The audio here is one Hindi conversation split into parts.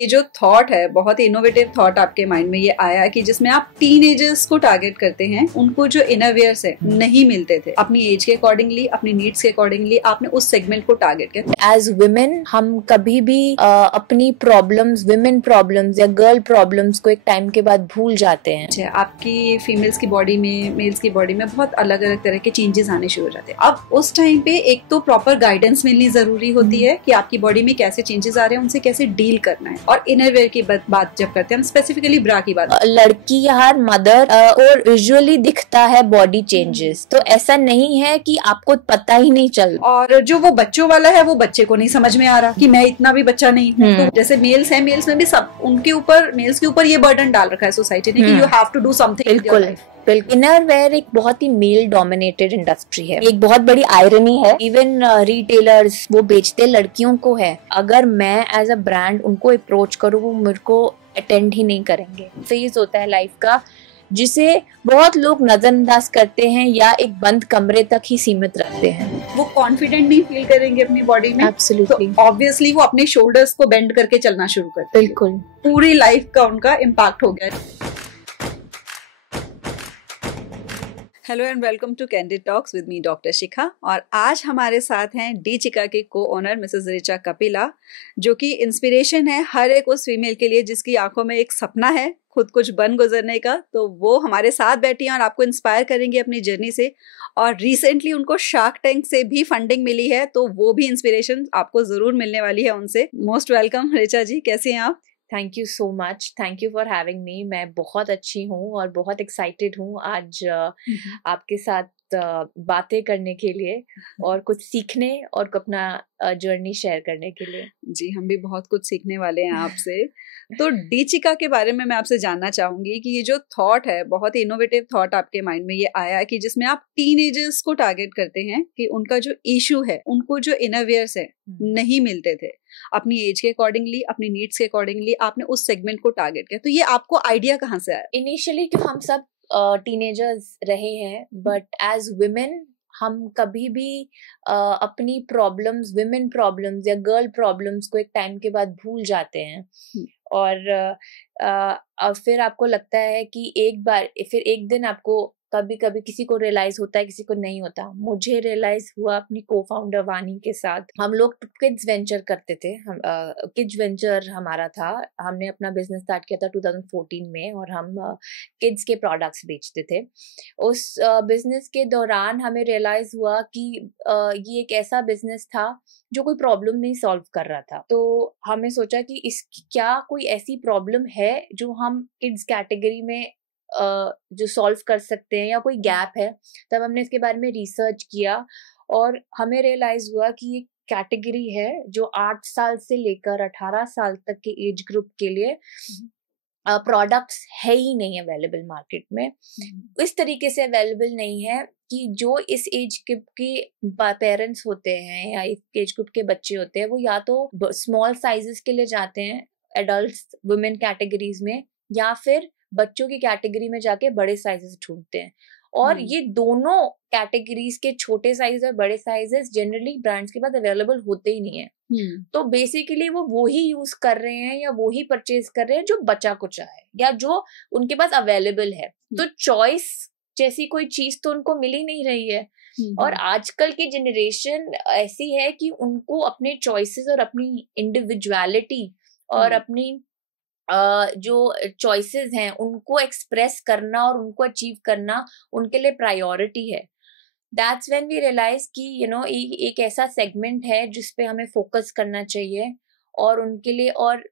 ये जो थॉट है, बहुत इनोवेटिव थॉट आपके माइंड में ये आया कि जिसमें आप टीनेजर्स को टारगेट करते हैं, उनको जो इनरवियर्स है नहीं मिलते थे, अपनी एज के अकॉर्डिंगली, अपनी नीड्स के अकॉर्डिंगली आपने उस सेगमेंट को टारगेट किया। एज वुमेन हम कभी भी अपनी प्रॉब्लम्स, विमेन प्रॉब्लम्स या गर्ल प्रॉब्लम्स को एक टाइम के बाद भूल जाते हैं। अच्छा, आपकी फीमेल्स की बॉडी में, मेल्स की बॉडी में बहुत अलग अलग तरह के चेंजेस आने शुरू हो जाते हैं। अब उस टाइम पे एक तो प्रॉपर गाइडेंस मिलनी जरूरी होती है कि आपकी बॉडी में कैसे चेंजेस आ रहे हैं, उनसे कैसे डील करना है। और इनरवेयर की बात जब करते हैं हम, स्पेसिफिकली ब्रा की बात, लड़की या हर मदर और विजुअली दिखता है बॉडी चेंजेस, तो ऐसा नहीं है कि आपको पता ही नहीं चल। और जो वो बच्चों वाला है वो बच्चे को नहीं समझ में आ रहा कि मैं इतना भी बच्चा नहीं हूँ। तो जैसे मेल्स हैं, मेल्स में भी सब उनके ऊपर, मेल्स के ऊपर ये बर्डन डाल रखा है सोसाइटी ने कि you have to do something. बिल्कुल। इनरवेयर एक बहुत ही मेल डोमिनेटेड इंडस्ट्री है, एक बहुत बड़ी आयरनी है। इवन रिटेलर्स वो बेचते लड़कियों को है, अगर मैं एज अ ब्रांड उनको अप्रोच करूँ वो मेरे को अटेंड ही नहीं करेंगे। फेज होता है लाइफ का जिसे बहुत लोग नजरअंदाज करते हैं या एक बंद कमरे तक ही सीमित रखते हैं। वो कॉन्फिडेंट नहीं फील करेंगे अपनी बॉडी में। एब्सोल्युटली। तो ऑब्वियसली वो अपने शोल्डर्स को बेंड करके चलना शुरू करते हैं। बिल्कुल, पूरी लाइफ का उनका इम्पैक्ट हो गया। Hello and welcome to candid talks with me doctor Shikha. और आज हमारे साथ हैं डी चिका के को ओनर मिसेस रिचा कपिला, जो कि इंस्पिरेशन है हर एक उस फीमेल के लिए जिसकी आंखों में एक सपना है खुद कुछ बन गुजरने का। तो वो हमारे साथ बैठी हैं और आपको इंस्पायर करेंगे अपनी जर्नी से। और रिसेंटली उनको शार्क टैंक से भी फंडिंग मिली है, तो वो भी इंस्पिरेशन आपको जरूर मिलने वाली है उनसे। मोस्ट वेलकम रिचा जी, कैसे हैं आप? Thank you so much, thank you for having me. मैं बहुत अच्छी हूँ और बहुत एक्साइटेड हूँ आज आपके साथ बातें करने के लिए और कुछ सीखने और अपना जर्नी शेयर करने के लिए। जी, हम भी बहुत कुछ सीखने वाले हैं आपसे। तो डी चिका के बारे में मैं आपसे जानना चाहूंगी कि ये जो थॉट है, बहुत इनोवेटिव थॉट आपके माइंड में ये आया कि जिसमें आप टीनेजर्स को टारगेट करते हैं कि उनका जो इशू है, उनको जो इनरवियर्स है नहीं मिलते थे, अपनी एज के अकॉर्डिंगली, अपनी नीड्स के अकॉर्डिंगली आपने उस सेगमेंट को टारगेट किया। तो ये आपको आइडिया कहाँ से आया? इनिशियली क्यों हम सब टीनेजर्स रहे हैं, बट एज वुमेन हम कभी भी अपनी प्रॉब्लम्स, विमेन प्रॉब्लम्स या गर्ल प्रॉब्लम्स को एक टाइम के बाद भूल जाते हैं। और फिर आपको लगता है कि फिर एक दिन आपको कभी कभी किसी को रियलाइज होता है, किसी को नहीं होता। मुझे रियलाइज हुआ अपनी को-फाउंडर वानी के साथ। हम लोग किड्स वेंचर करते थे, हम किड्स वेंचर हमारा था। हमने अपना बिजनेस स्टार्ट किया था 2014 में और हम किड्स के प्रोडक्ट्स बेचते थे। उस बिजनेस के दौरान हमें रियलाइज हुआ कि ये एक ऐसा बिजनेस था जो कोई प्रॉब्लम नहीं सॉल्व कर रहा था। तो हमें सोचा कि क्या कोई ऐसी प्रॉब्लम है जो हम किड्स कैटेगरी में जो सॉल्व कर सकते हैं या कोई गैप है। तब हमने इसके बारे में रिसर्च किया और हमें रियलाइज हुआ कि ये कैटेगरी है जो 8 साल से लेकर 18 साल तक के एज ग्रुप के लिए प्रोडक्ट्स है ही नहीं अवेलेबल मार्केट में। इस तरीके से अवेलेबल नहीं है कि जो इस एज ग्रुप के पेरेंट्स होते हैं या इस एज ग्रुप के बच्चे होते हैं, वो या तो स्मॉल साइजेस के लिए जाते हैं एडल्ट्स वुमेन कैटेगरीज में, या फिर बच्चों की कैटेगरी में जाके बड़े साइजेस ढूंढते हैं। और ये दोनों कैटेगरीज के छोटे साइज और बड़े साइजेस जनरली ब्रांड्स के पास अवेलेबल होते ही नहीं है। तो बेसिकली वो ही यूज कर रहे हैं या वो ही परचेज कर रहे हैं जो बचा कुचा है या जो उनके पास अवेलेबल है। तो चॉइस जैसी कोई चीज तो उनको मिल ही नहीं रही है। और आजकल की जनरेशन ऐसी है कि उनको अपने चॉइसेस और अपनी इंडिविजुअलिटी और अपनी जो चॉइसेस हैं उनको एक्सप्रेस करना और उनको अचीव करना उनके लिए प्रायोरिटी है। दैट्स व्हेन वी रियलाइज कि एक ऐसा सेगमेंट है जिसपे हमें फोकस करना चाहिए और उनके लिए। और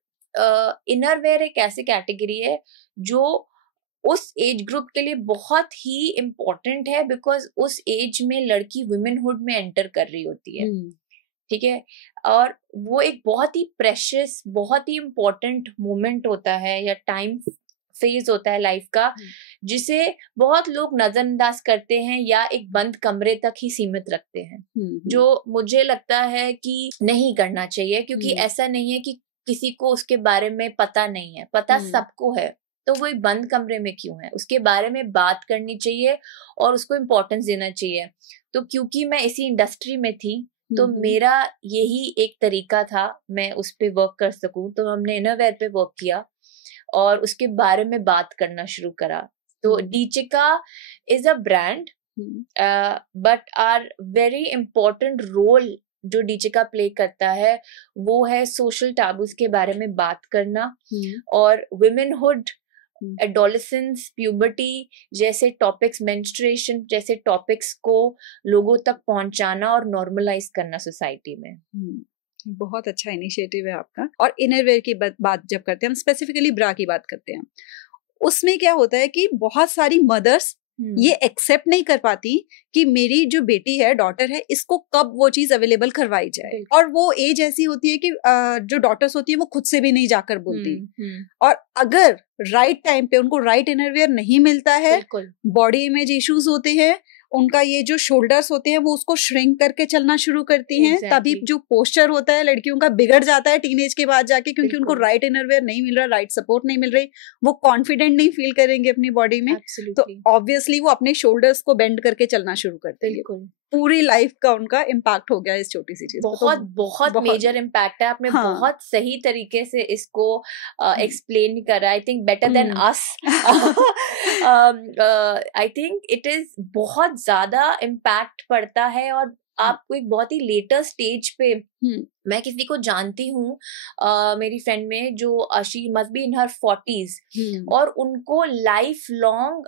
इनरवेयर एक ऐसी कैटेगरी है जो उस एज ग्रुप के लिए बहुत ही इम्पोर्टेंट है, बिकॉज उस एज में लड़की वुमेनहुड में एंटर कर रही होती है। ठीक है, और वो एक बहुत ही प्रेशियस, बहुत ही इम्पोर्टेंट मोमेंट होता है या टाइम फेज होता है लाइफ का, जिसे बहुत लोग नजरअंदाज करते हैं या एक बंद कमरे तक ही सीमित रखते हैं। जो मुझे लगता है कि नहीं करना चाहिए, क्योंकि ऐसा नहीं है कि किसी को उसके बारे में पता नहीं है, पता सबको है। तो वो एक बंद कमरे में क्यों है, उसके बारे में बात करनी चाहिए और उसको इम्पोर्टेंस देना चाहिए। तो क्योंकि मैं इसी इंडस्ट्री में थी तो मेरा यही एक तरीका था मैं उस पे वर्क कर सकूं, तो हमने इनरवेयर पे वर्क किया और उसके बारे में बात करना शुरू करा। तो डीचिका is a brand, but are very important role जो डीचिका प्ले करता है वो है सोशल टैबूज के बारे में बात करना और वुमेनहुड, एडोलेसेंस, प्यूबर्टी जैसे टॉपिक्स, मेंस्ट्रुएशन जैसे टॉपिक्स को लोगों तक पहुंचाना और नॉर्मलाइज करना सोसाइटी में। बहुत अच्छा इनिशिएटिव है आपका। और इनरवेयर की बात जब करते हैं, हम स्पेसिफिकली ब्रा की बात करते हैं, उसमें क्या होता है कि बहुत सारी मदर्स ये एक्सेप्ट नहीं कर पाती कि मेरी जो बेटी है, डॉटर है, इसको कब वो चीज अवेलेबल करवाई जाए। और वो एज ऐसी होती है कि जो डॉटर्स होती है वो खुद से भी नहीं जाकर बोलती। और अगर राइट टाइम पे उनको राइट इनरवेयर नहीं मिलता है, बॉडी इमेज इश्यूज होते हैं, उनका ये जो शोल्डर्स होते हैं वो उसको श्रिंक करके चलना शुरू करती हैं। तभी जो पोस्चर होता है लड़कियों का बिगड़ जाता है टीनेज के बाद जाके, क्योंकि उनको राइट इनरवेयर नहीं मिल रहा, राइट सपोर्ट नहीं मिल रही, वो कॉन्फिडेंट नहीं फील करेंगे अपनी बॉडी में। तो ऑब्वियसली वो अपने शोल्डर्स को बेंड करके चलना शुरू करते हैं। पूरी लाइफ का उनका इम्पैक्ट हो गया इस छोटी सी चीज। बहुत मेजर इम्पैक्ट है। आपने बहुत सही तरीके से इसको एक्सप्लेन करा, I think better than us. I think it is बहुत ज्यादा इम्पैक्ट पड़ता है। और आपको एक बहुत ही लेटर स्टेज पे, मैं किसी को जानती हूँ मेरी फ्रेंड में जो she must be in her 40s और उनको लाइफ लॉन्ग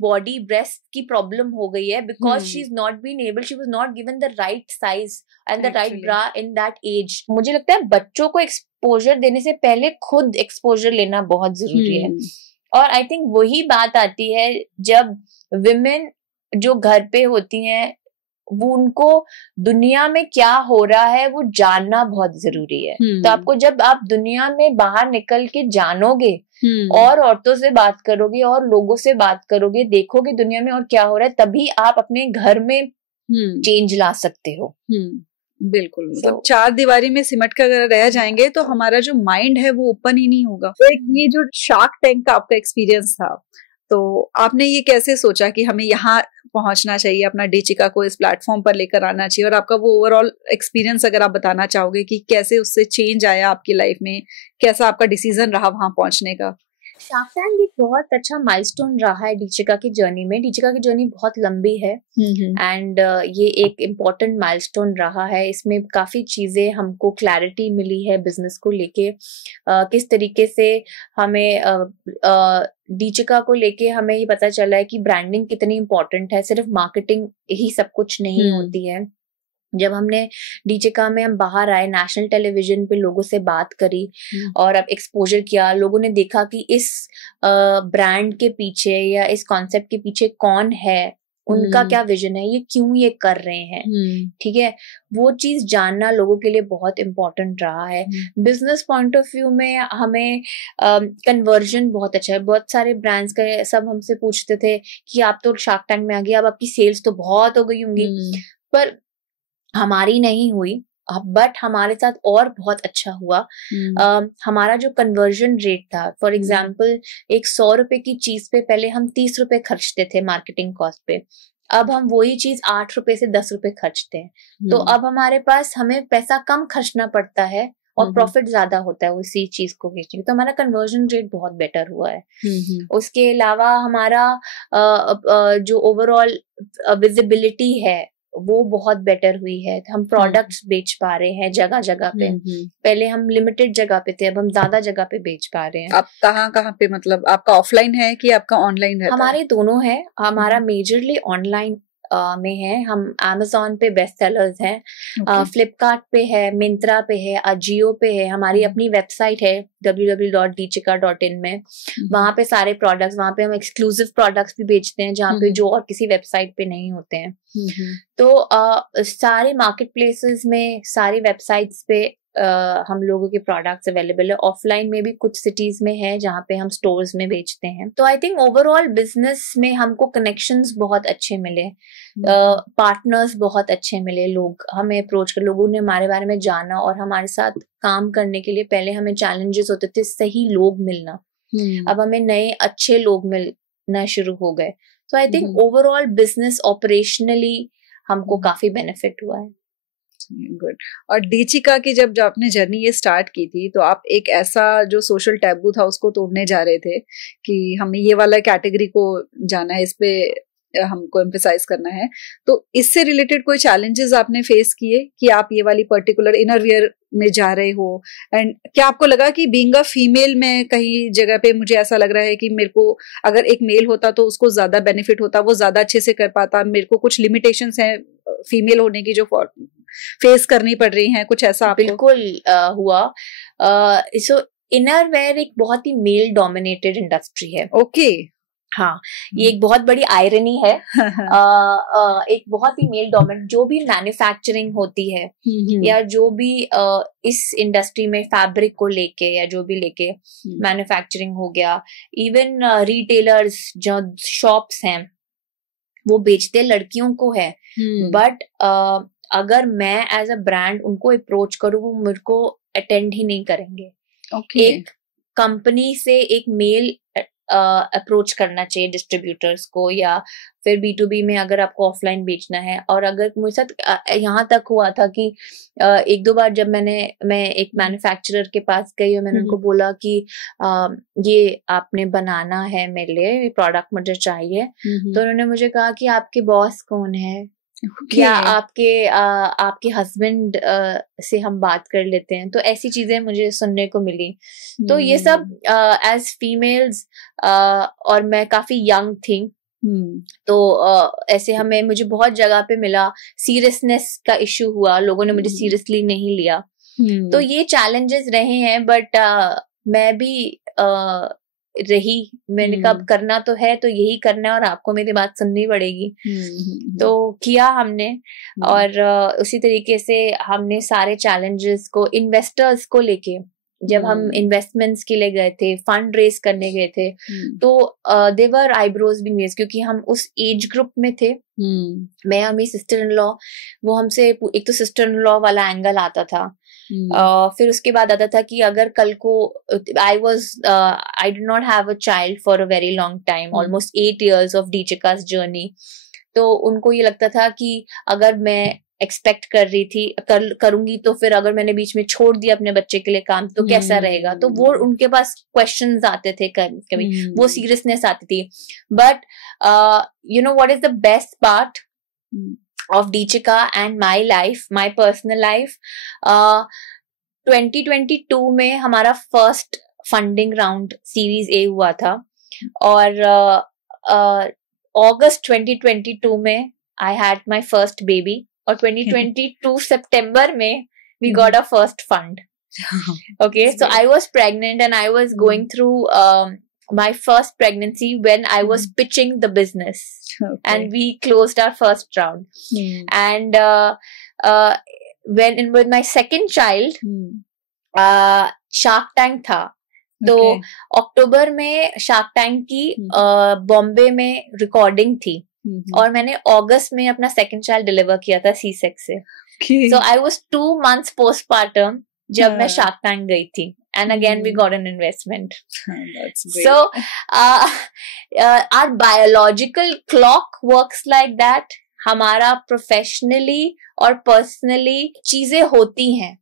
बॉडी ब्रेस्ट की प्रॉब्लम हो गई है because she is not been able, she was not given the right size and the right bra in that age. मुझे लगता है बच्चों को एक्सपोजर देने से पहले खुद एक्सपोजर लेना बहुत जरूरी है। और आई थिंक वही बात आती है जब विमेन जो घर पे होती हैं वो उनको दुनिया में क्या हो रहा है वो जानना बहुत जरूरी है। तो आपको जब आप दुनिया में बाहर निकल के जानोगे और औरतों से बात करोगे और लोगों से बात करोगे, देखोगे दुनिया में और क्या हो रहा है, तभी आप अपने घर में चेंज ला सकते हो। बिल्कुल। मतलब चार दीवारी में सिमट कर अगर रह जाएंगे तो हमारा जो माइंड है वो ओपन ही नहीं होगा। तो ये जो शार्क टैंक का आपका एक्सपीरियंस था, तो आपने ये कैसे सोचा कि हमें यहाँ पहुंचना चाहिए, अपना डीचिका को इस प्लेटफॉर्म पर लेकर आना चाहिए, और आपका वो ओवरऑल एक्सपीरियंस अगर आप बताना चाहोगे कि कैसे उससे चेंज आया आपकी लाइफ में, कैसा आपका डिसीजन रहा वहां पहुंचने का? शार्क टैंक एक बहुत अच्छा माइलस्टोन रहा है डीचिका की जर्नी में। डीचिका की जर्नी बहुत लंबी है एंड ये एक इम्पोर्टेंट माइलस्टोन रहा है। इसमें काफी चीजें हमको क्लैरिटी मिली है बिजनेस को लेके, किस तरीके से हमें डीचिका को लेके हमें ये पता चला है कि ब्रांडिंग कितनी इम्पोर्टेंट है, सिर्फ मार्केटिंग ही सब कुछ नहीं होती है। जब हमने डीचिका में हम बाहर आए, नेशनल टेलीविजन पे लोगों से बात करी और अब एक्सपोजर किया, लोगों ने देखा कि इस ब्रांड के पीछे या इस कॉन्सेप्ट के पीछे कौन है, उनका क्या विजन है, ये क्यों ये कर रहे हैं, ठीक है, वो चीज जानना लोगों के लिए बहुत इम्पोर्टेंट रहा है। बिजनेस पॉइंट ऑफ व्यू में हमें कन्वर्जन बहुत अच्छा है। बहुत सारे ब्रांड्स का सब हमसे पूछते थे कि आप तो शार्क टैंक में आ गए, अब आपकी सेल्स तो बहुत हो गई होंगी, पर हमारी नहीं हुई, बट हमारे साथ और बहुत अच्छा हुआ। हमारा जो कन्वर्जन रेट था, फॉर एग्जाम्पल एक 100 रुपए की चीज पे पहले हम 30 रुपए खर्चते थे मार्केटिंग कॉस्ट पे, अब हम वही चीज 8 रुपए से 10 रुपए खर्चते हैं। तो अब हमारे पास हमें पैसा कम खर्चना पड़ता है और प्रॉफिट ज्यादा होता है उसी चीज को बेचने, तो हमारा कन्वर्जन रेट बहुत बेटर हुआ है। उसके अलावा हमारा जो ओवरऑल विजिबिलिटी है वो बहुत बेटर हुई है। हम प्रोडक्ट्स बेच पा रहे हैं जगह जगह पे, पहले हम लिमिटेड जगह पे थे, अब हम ज्यादा जगह पे बेच पा रहे हैं। आप कहाँ पे, मतलब आपका ऑफलाइन है कि आपका ऑनलाइन है? हमारे दोनों है। हमारा मेजरली ऑनलाइन में है। हम Amazon पे बेस्ट सेलर्स हैं, फ्लिपकार्ट पे है, मिंत्रा पे है, अजियो पे है। हमारी अपनी वेबसाइट है www.dchika.in में, वहां पे सारे प्रोडक्ट्स, वहां पे हम एक्सक्लूसिव प्रोडक्ट्स भी बेचते हैं जहाँ पे जो और किसी वेबसाइट पे नहीं होते हैं। तो सारे मार्केट प्लेसेस में, सारी वेबसाइट्स पे हम लोगों के प्रोडक्ट्स अवेलेबल है। ऑफलाइन में भी कुछ सिटीज में है जहाँ पे हम स्टोर्स में बेचते हैं। तो आई थिंक ओवरऑल बिजनेस में हमको कनेक्शंस बहुत अच्छे मिले, पार्टनर्स बहुत अच्छे मिले, लोग हमें अप्रोच कर, लोगों ने हमारे बारे में जाना और हमारे साथ काम करने के लिए पहले हमें चैलेंजेस होते थे सही लोग मिलना, अब हमें नए अच्छे लोग मिलना शुरू हो गए। तो I think overall business operationally हमको काफी बेनिफिट हुआ है। गुड। और डीचिका की जब आपने जर्नी ये स्टार्ट की थी तो आप एक ऐसा जो सोशल टैबू था उसको तोड़ने जा रहे थे कि हमें ये वाला कैटेगरी को जाना है, इस पे हमको एम्फेसाइज करना है, तो इससे रिलेटेड कोई चैलेंजेस आपने फेस किए कि आप ये वाली पर्टिकुलर इनर वियर में जा रहे हो? एंड क्या आपको लगा कि बीइंग अ फीमेल में कहीं जगह पे मुझे ऐसा लग रहा है कि मेरे को अगर एक मेल होता तो उसको ज्यादा बेनिफिट होता, वो ज्यादा अच्छे से कर पाता, मेरे को कुछ लिमिटेशंस हैं फीमेल होने की जो फेस करनी पड़ रही हैं, कुछ ऐसा आपको? बिल्कुल हुआ। सो इनर वेयर एक बहुत ही मेल डोमिनेटेड इंडस्ट्री है। ओके। हाँ, ये एक बहुत बड़ी आयरनी है। एक बहुत ही मेल डोमिनेट, जो भी मैन्युफैक्चरिंग होती है या जो भी इस इंडस्ट्री में फैब्रिक को लेके या जो भी लेके मैन्युफैक्चरिंग हो गया, इवन रिटेलर्स जो शॉप्स हैं वो बेचते लड़कियों को है, बट अगर मैं एज अ ब्रांड उनको अप्रोच करूँ वो मेरे को अटेंड ही नहीं करेंगे। एक कंपनी से एक मेल अप्रोच करना चाहिए डिस्ट्रीब्यूटर्स को, या फिर B2B में अगर आपको ऑफलाइन बेचना है। और अगर मेरे साथ यहाँ तक हुआ था कि एक दो बार जब मैं एक मैन्युफैक्चरर के पास गई और मैंने उनको बोला कि ये आपने बनाना है मेरे लिए, ये प्रोडक्ट मुझे चाहिए, तो उन्होंने मुझे कहा कि आपके बॉस कौन है, या आपके हस्बैंड से हम बात कर लेते हैं। तो ऐसी चीजें मुझे सुनने को मिली। तो ये सब एज फीमेल्स, और मैं काफी यंग थी, तो ऐसे मुझे बहुत जगह पे मिला, सीरियसनेस का इश्यू हुआ, लोगों ने मुझे सीरियसली नहीं लिया। तो ये चैलेंजेस रहे हैं, बट मैं भी मैंने कब करना तो है तो यही करना है और आपको मेरी बात सुननी पड़ेगी। तो किया हमने, और उसी तरीके से हमने सारे चैलेंजेस को, इन्वेस्टर्स को लेके, जब हम इन्वेस्टमेंट्स के लिए गए थे, फंड रेज करने गए थे, तो देवर आईब्रोज भी रेज, क्योंकि हम उस एज ग्रुप में थे। मैं और मेरी सिस्टर इन लॉ, वो हमसे एक तो सिस्टर इन लॉ वाला एंगल आता था, फिर उसके बाद आता था कि अगर कल को I did not have a child for a very long time, almost 8 years of डीचिका's जर्नी। तो उनको ये लगता था कि अगर मैं एक्सपेक्ट कर रही थी करूंगी तो फिर अगर मैंने बीच में छोड़ दिया अपने बच्चे के लिए काम तो कैसा रहेगा। तो वो उनके पास क्वेश्चंस आते थे, कभी वो सीरियसनेस आती थी। But you know what is the best part of Deechika and my life, my personal life, 2022 में हमारा first funding round series A हुआ था, और अगस्त 2022 में I had my first baby, और 2022 सितंबर में we got our first fund. Okay, so I was pregnant and I was going through my first pregnancy when I was pitching the business, and we closed our first round. And when with my second child, Shark Tank था, तो अक्टूबर में शार्क टैंक की बॉम्बे में रिकॉर्डिंग थी, और मैंने अगस्त में अपना सेकंड चाइल्ड डिलीवर किया था C-section से। So I was 2 months postpartum जब मैं शार्क टैंक गई थी, and again we got an investment. That's great. So our biological clock works like that. हमारा प्रोफेशनली और पर्सनली चीजें होती हैं,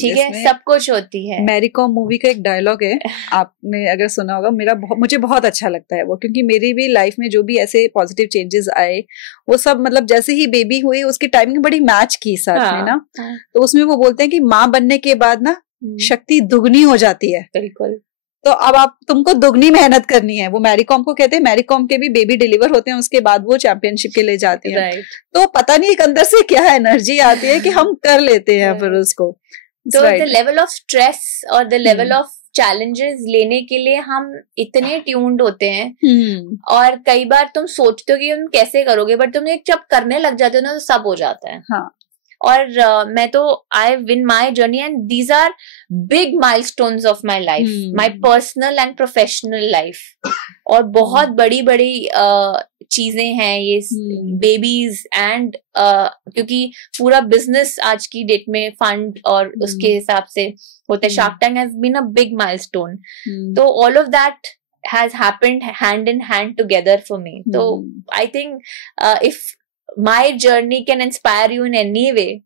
ठीक है, सब कुछ होती है। मैरी कॉम मूवी का एक डायलॉग है, आपने अगर सुना होगा, मुझे बहुत अच्छा लगता है वो, क्योंकि मेरी भी लाइफ में जो भी ऐसे पॉजिटिव चेंजेस आए वो सब, मतलब जैसे ही बेबी हुई उसकी टाइमिंग बड़ी मैच की साथ में ना। तो उसमें वो बोलते हैं कि माँ बनने के बाद ना शक्ति दुगनी हो जाती है। बिल्कुल। तो अब तुमको दुगनी मेहनत करनी है। वो मैरी कॉम को कहते हैं, मैरी कॉम के भी बेबी डिलीवर होते हैं, उसके बाद वो चैंपियनशिप के लिए जाती है। तो पता नहीं एक अंदर से क्या एनर्जी आती है कि हम कर लेते हैं फिर उसको। तो द लेवल ऑफ स्ट्रेस और द लेवल ऑफ चैलेंजेस लेने के लिए हम इतने ट्यून्ड होते हैं, और कई बार तुम सोचते हो कि तुम कैसे करोगे, बट तुम जब करने लग जाते हो ना तो सब हो जाता है। हाँ। और मैं तो I win my journey, and these are big milestones of my life, my personal and professional life, और बहुत बड़ी बड़ी चीजें हैं ये बेबीज एंड क्योंकि पूरा बिजनेस आज की डेट में फंड और उसके हिसाब से होता है। Shark Tank has been a big milestone, तो all of that has happened hand in hand together for me. So I think if my journey can inspire you in any way.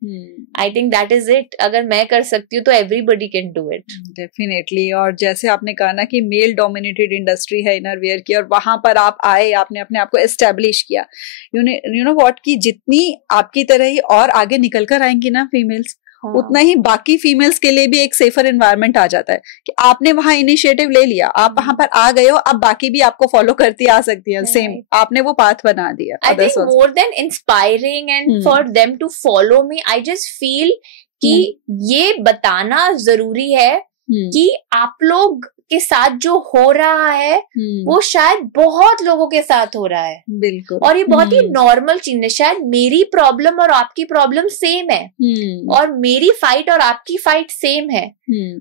I think that is it. अगर मैं कर सकती हूँ तो everybody can do it. Definitely. और जैसे आपने कहा ना कि मेल डोमिनेटेड इंडस्ट्री है इनर वेयर की, और वहां पर आप आए, आपने अपने आप को एस्टेब्लिश किया. यू नो व्हाट, कि जितनी आपकी तरह ही और आगे निकल कर आएंगी ना फीमेल्स, उतना ही बाकी फीमेल्स के लिए भी एक सेफर एनवायरनमेंट आ जाता है कि आपने वहां इनिशिएटिव ले लिया, आप वहां पर आ गए हो, अब बाकी भी आपको फॉलो करती आ सकती है. सेम आपने वो पाथ बना दिया. I think more than inspiring and for them to follow me, I just feel कि ये बताना जरूरी है कि आप लोग के साथ जो हो रहा है वो शायद बहुत लोगों के साथ हो रहा है. बिल्कुल. और ये बहुत ही नॉर्मल चीज है. शायद मेरी प्रॉब्लम और आपकी प्रॉब्लम सेम है, और मेरी फाइट और आपकी फाइट सेम है,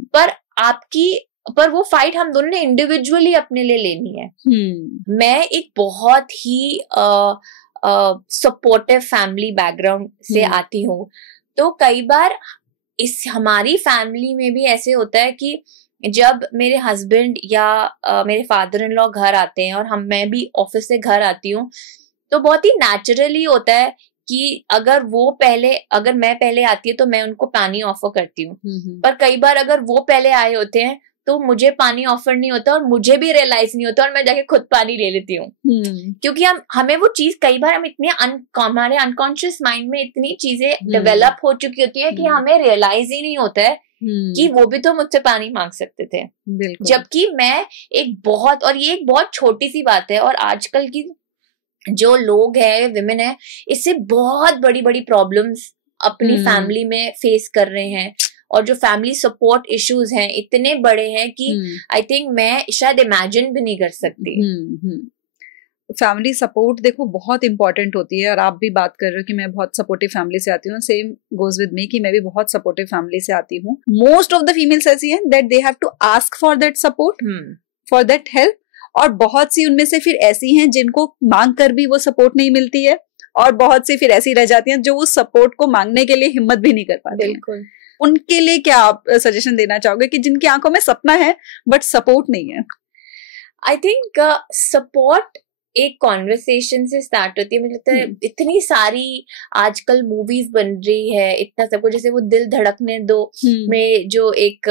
पर वो फाइट हम दोनों ने इंडिविजुअली अपने लिए लेनी है. मैं एक बहुत ही सपोर्टिव फैमिली बैकग्राउंड से आती हूँ, तो कई बार इस हमारी फैमिली में भी ऐसे होता है कि जब मेरे हस्बैंड या मेरे फादर इन लॉ घर आते हैं और मैं भी ऑफिस से घर आती हूँ, तो बहुत ही नेचुरली होता है कि अगर मैं पहले आती है तो मैं उनको पानी ऑफर करती हूँ. पर कई बार अगर वो पहले आए होते हैं तो मुझे पानी ऑफर नहीं होता और मुझे भी रियलाइज नहीं होता, और मैं जाके खुद पानी ले लेती हूँ. क्योंकि हमें वो चीज कई बार हम इतने हमारे अनकॉन्शियस माइंड में इतनी चीजें डेवलप हो चुकी होती है कि हमें रियलाइज ही नहीं होता है कि वो भी तो मुझसे पानी मांग सकते थे. जबकि मैं ये एक बहुत छोटी सी बात है, और आजकल की जो लोग हैं, विमेन है, इससे बहुत बड़ी बड़ी प्रॉब्लम्स अपनी फैमिली में फेस कर रहे हैं, और जो फैमिली सपोर्ट इश्यूज हैं इतने बड़े हैं कि आई थिंक मैं शायद इमेजिन भी नहीं कर सकती. फैमिली सपोर्ट देखो बहुत इंपॉर्टेंट होती है, और आप भी बात कर रहे हो कि मैं बहुत सपोर्टिव फैमिली से आती हूँ. सेम गोज विद मी कि मैं भी बहुत सपोर्टिव फैमिली से आती हूँ. मोस्ट ऑफ द फीमेल्स ऐसी हैं that they have to ask for that support, for that help, और बहुत सी उनमें से फिर ऐसी हैं जिनको मांग कर भी वो सपोर्ट नहीं मिलती है, और बहुत सी फिर ऐसी रह जाती हैं जो उस सपोर्ट को मांगने के लिए हिम्मत भी नहीं कर पाती. बिल्कुल. उनके लिए क्या आप सजेशन देना चाहोगे कि जिनकी आंखों में सपना है बट सपोर्ट नहीं है? आई थिंक सपोर्ट एक कॉन्वर्सेशन से स्टार्ट होती है. मुझे लगता है इतनी सारी आजकल मूवीज बन रही है, इतना सब कुछ. जैसे वो दिल धड़कने दो में जो एक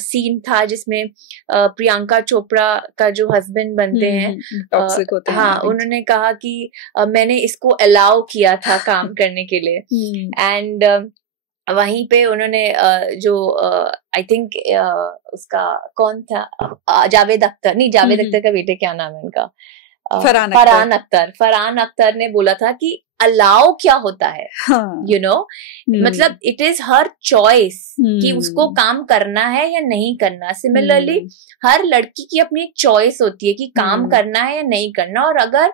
सीन था जिसमें प्रियंका चोपड़ा का जो हस्बैंड बनते हैं, टॉक्सिक होते हैं. हाँ, उन्होंने कहा कि मैंने इसको अलाउ किया था काम करने के लिए. एंड वहीं पे उन्होंने जो आई थिंक उसका कौन था, जावेद अख्तर का बेटे, क्या नाम है उनका, फरहान अख्तर ने बोला था कि अलाउ क्या होता है, यू नो, मतलब इट इज हर चॉइस कि उसको काम करना है या नहीं करना. सिमिलरली हर लड़की की अपनी एक चॉइस होती है कि काम करना है या नहीं करना. और अगर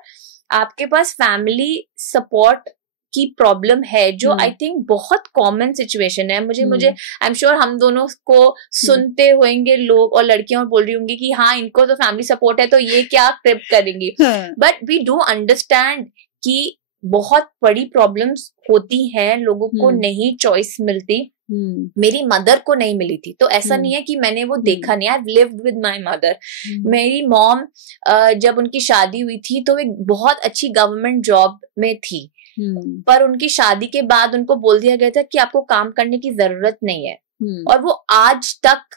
आपके पास फैमिली सपोर्ट की प्रॉब्लम है, जो आई थिंक बहुत कॉमन सिचुएशन है, मुझे आई एम श्योर हम दोनों को सुनते होंगे लोग और लड़कियां बोल रही होंगी कि हाँ इनको तो फैमिली सपोर्ट है तो ये क्या ट्रिप करेंगी. बट वी डू अंडरस्टैंड कि बहुत बड़ी प्रॉब्लम्स होती हैं, लोगों को नहीं चॉइस मिलती. मेरी मदर को नहीं मिली थी, तो ऐसा नहीं है कि मैंने वो देखा नहीं. I lived with my mother. मेरी मॉम जब उनकी शादी हुई थी तो एक बहुत अच्छी गवर्नमेंट जॉब में थी, पर उनकी शादी के बाद उनको बोल दिया गया था कि आपको काम करने की जरूरत नहीं है. और वो आज तक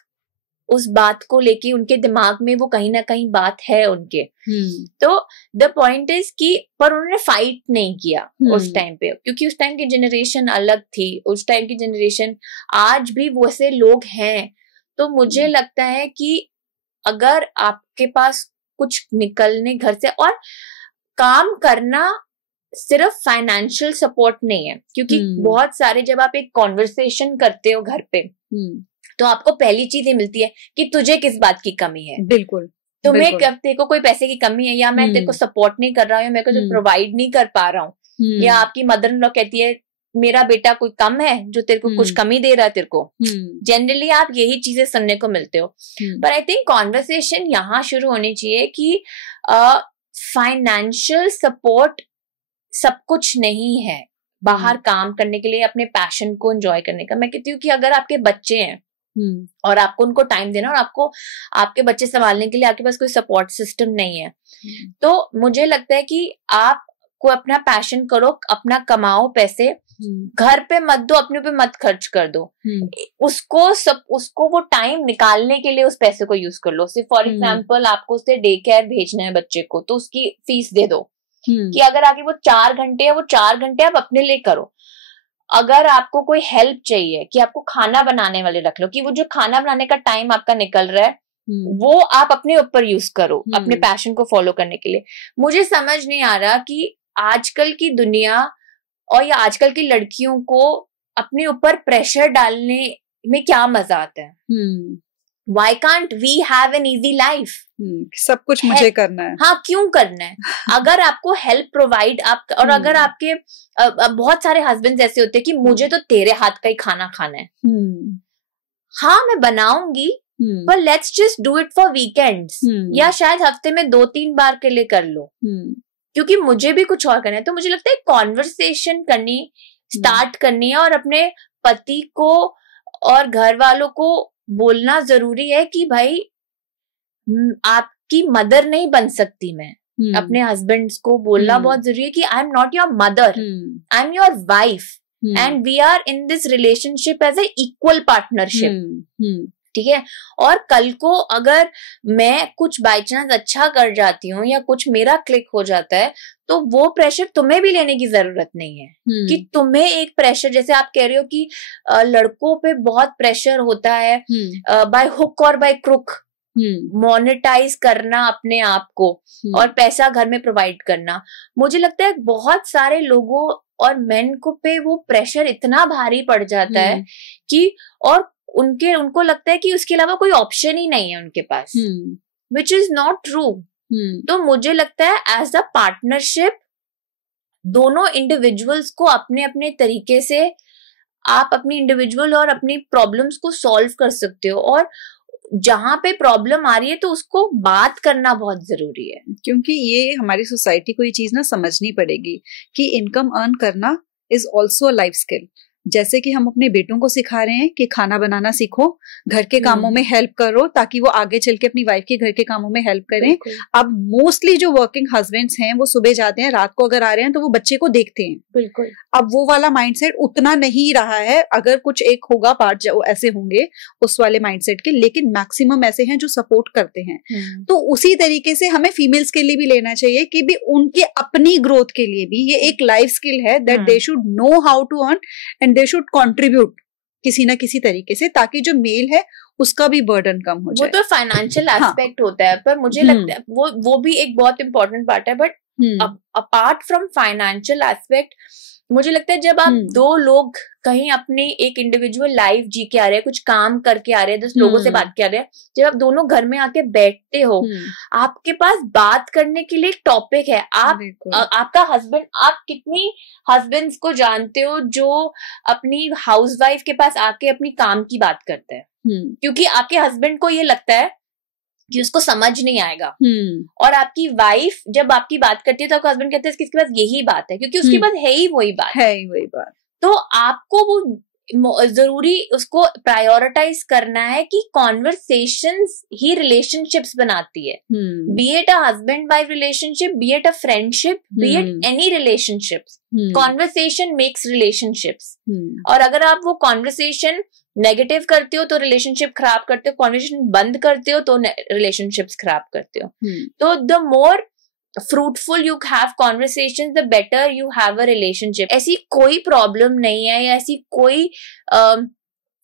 उस बात को लेके उनके दिमाग में वो कहीं ना कहीं बात है उनके. तो द पॉइंट इज कि पर उन्होंने फाइट नहीं किया उस टाइम पे, क्योंकि उस टाइम की जनरेशन अलग थी. उस टाइम की जनरेशन, आज भी वैसे लोग हैं. तो मुझे लगता है कि अगर आपके पास कुछ निकलने घर से, और काम करना सिर्फ फाइनेंशियल सपोर्ट नहीं है, क्योंकि बहुत सारे जब आप एक कॉन्वर्सेशन करते हो घर पे, तो आपको पहली चीज ये मिलती है कि तुझे किस बात की कमी है. बिल्कुल. तुम्हें तेरे को कोई पैसे की कमी है, या मैं तेरे को सपोर्ट नहीं कर रहा हूँ, या मैं को प्रोवाइड नहीं कर पा रहा हूँ, या आपकी मदर इन लॉ कहती है मेरा बेटा कोई कम है जो तेरे को कुछ कमी दे रहा है तेरे को. जनरली आप यही चीजें सुनने को मिलते हो. पर आई थिंक कॉन्वर्सेशन यहाँ शुरू होनी चाहिए कि फाइनेंशियल सपोर्ट सब कुछ नहीं है बाहर काम करने के लिए, अपने पैशन को एंजॉय करने का. मैं कहती हूँ कि अगर आपके बच्चे हैं और आपको उनको टाइम देना, और आपको आपके बच्चे संभालने के लिए आपके पास कोई सपोर्ट सिस्टम नहीं है, तो मुझे लगता है कि आप को अपना पैशन करो, अपना कमाओ पैसे, घर पे मत दो, अपने पे मत खर्च कर दो, उसको वो टाइम निकालने के लिए उस पैसे को यूज कर लो। फॉर एग्जाम्पल आपको उससे डे केयर भेजना है बच्चे को, तो उसकी फीस दे दो कि अगर आगे वो 4 घंटे है, वो 4 घंटे आप अपने लिए करो। अगर आपको कोई हेल्प चाहिए कि आपको खाना बनाने वाले रख लो, कि वो जो खाना बनाने का टाइम आपका निकल रहा है वो आप अपने ऊपर यूज करो अपने पैशन को फॉलो करने के लिए। मुझे समझ नहीं आ रहा कि आजकल की दुनिया और या आजकल की लड़कियों को अपने ऊपर प्रेशर डालने में क्या मजा आता है। Why can't we have an easy life? सब कुछ मुझे करना है। हाँ, क्यों करना है? अगर आपको हेल्प प्रोवाइड आप और अगर आपके बहुत सारे हस्बैंड ऐसे होते हैं कि मुझे तो तेरे हाथ का ही खाना खाना है। हाँ, मैं बनाऊंगी, पर let's just do it for weekends, या शायद हफ्ते में 2-3 बार के लिए कर लो, क्योंकि मुझे भी कुछ और करना है। तो मुझे लगता है कॉन्वर्सेशन करनी स्टार्ट करनी है और अपने पति को और घर वालों को बोलना जरूरी है कि भाई आपकी मदर नहीं बन सकती मैं। अपने हस्बैंड्स को बोलना बहुत जरूरी है कि I am not your mother, I am your wife and we are in this relationship as a equal partnership. ठीक है, और कल को अगर मैं कुछ बाई चांस अच्छा कर जाती हूँ या कुछ मेरा क्लिक हो जाता है, तो वो प्रेशर तुम्हें भी लेने की जरूरत नहीं है कि तुम्हें एक प्रेशर, जैसे आप कह रहे हो कि लड़कों पे बहुत प्रेशर होता है बाय हुक और बाय क्रुक मोनेटाइज करना अपने आप को और पैसा घर में प्रोवाइड करना। मुझे लगता है बहुत सारे लोगों और मेन को पे वो प्रेशर इतना भारी पड़ जाता है कि और उनको लगता है कि उसके अलावा कोई ऑप्शन ही नहीं है उनके पास, विच इज नॉट ट्रू। तो मुझे लगता है एज अ पार्टनरशिप दोनों इंडिविजुअल्स को अपने अपने तरीके से आप अपनी इंडिविजुअल और अपनी प्रॉब्लम्स को सॉल्व कर सकते हो, और जहां पे प्रॉब्लम आ रही है तो उसको बात करना बहुत जरूरी है, क्योंकि ये हमारी सोसाइटी को ये चीज ना समझनी पड़ेगी कि इनकम अर्न करना is also a life skill. जैसे कि हम अपने बेटों को सिखा रहे हैं कि खाना बनाना सीखो, घर के कामों में हेल्प करो ताकि वो आगे चल के अपनी वाइफ के घर के कामों में हेल्प करें। अब मोस्टली जो वर्किंग हस्बैंड्स हैं वो सुबह जाते हैं, रात को अगर आ रहे हैं तो वो बच्चे को देखते हैं। बिल्कुल, अब वो वाला माइंडसेट उतना नहीं रहा है, अगर कुछ एक होगा पार्ट ऐसे होंगे उस वाले माइंडसेट के, लेकिन मैक्सिमम ऐसे हैं जो सपोर्ट करते हैं। तो उसी तरीके से हमें फीमेल्स के लिए भी लेना चाहिए कि भी उनके अपनी ग्रोथ के लिए भी ये एक लाइफ स्किल है that they should know how to earn and they should contribute किसी ना किसी तरीके से, ताकि जो मेल है उसका भी बर्डन कम हो जाए। वो तो फाइनेंशियल एस्पेक्ट होता है, पर मुझे लगता है वो भी एक बहुत इंपॉर्टेंट पार्ट है, but apart from financial aspect मुझे लगता है जब आप दो लोग कहीं अपनी एक इंडिविजुअल लाइफ जी के आ रहे हैं, कुछ काम करके आ रहे हैं, 10 लोगों से बात कर रहे हैं, जब आप दोनों घर में आके बैठते हो, आपके पास बात करने के लिए एक टॉपिक है। आपका हस्बैंड, आप कितनी हस्बैंड्स को जानते हो जो अपनी हाउसवाइफ के पास आके अपनी काम की बात करते हैं, क्योंकि आपके हस्बैंड को ये लगता है कि उसको समझ नहीं आएगा, और आपकी वाइफ जब आपकी बात करती है तो आपका हस्बैंड कहते हैं कि इसके पास यही बात है, क्योंकि उसके पास है ही वही बात। तो आपको वो जरूरी उसको प्रायोरिटाइज करना है कि कॉन्वर्सेशंस ही रिलेशनशिप्स बनाती है, B it a husband wife relationship, B it a friendship, B it any relationships, conversation makes relationships. और अगर आप वो कॉन्वर्सेशन नेगेटिव करते हो तो रिलेशनशिप खराब करते हो, कॉन्वर्सेशन बंद करते हो तो रिलेशनशिप्स खराब करते हो। तो the more fruitful you have conversations, the better you have a relationship. ऐसी कोई प्रॉब्लम नहीं है या ऐसी कोई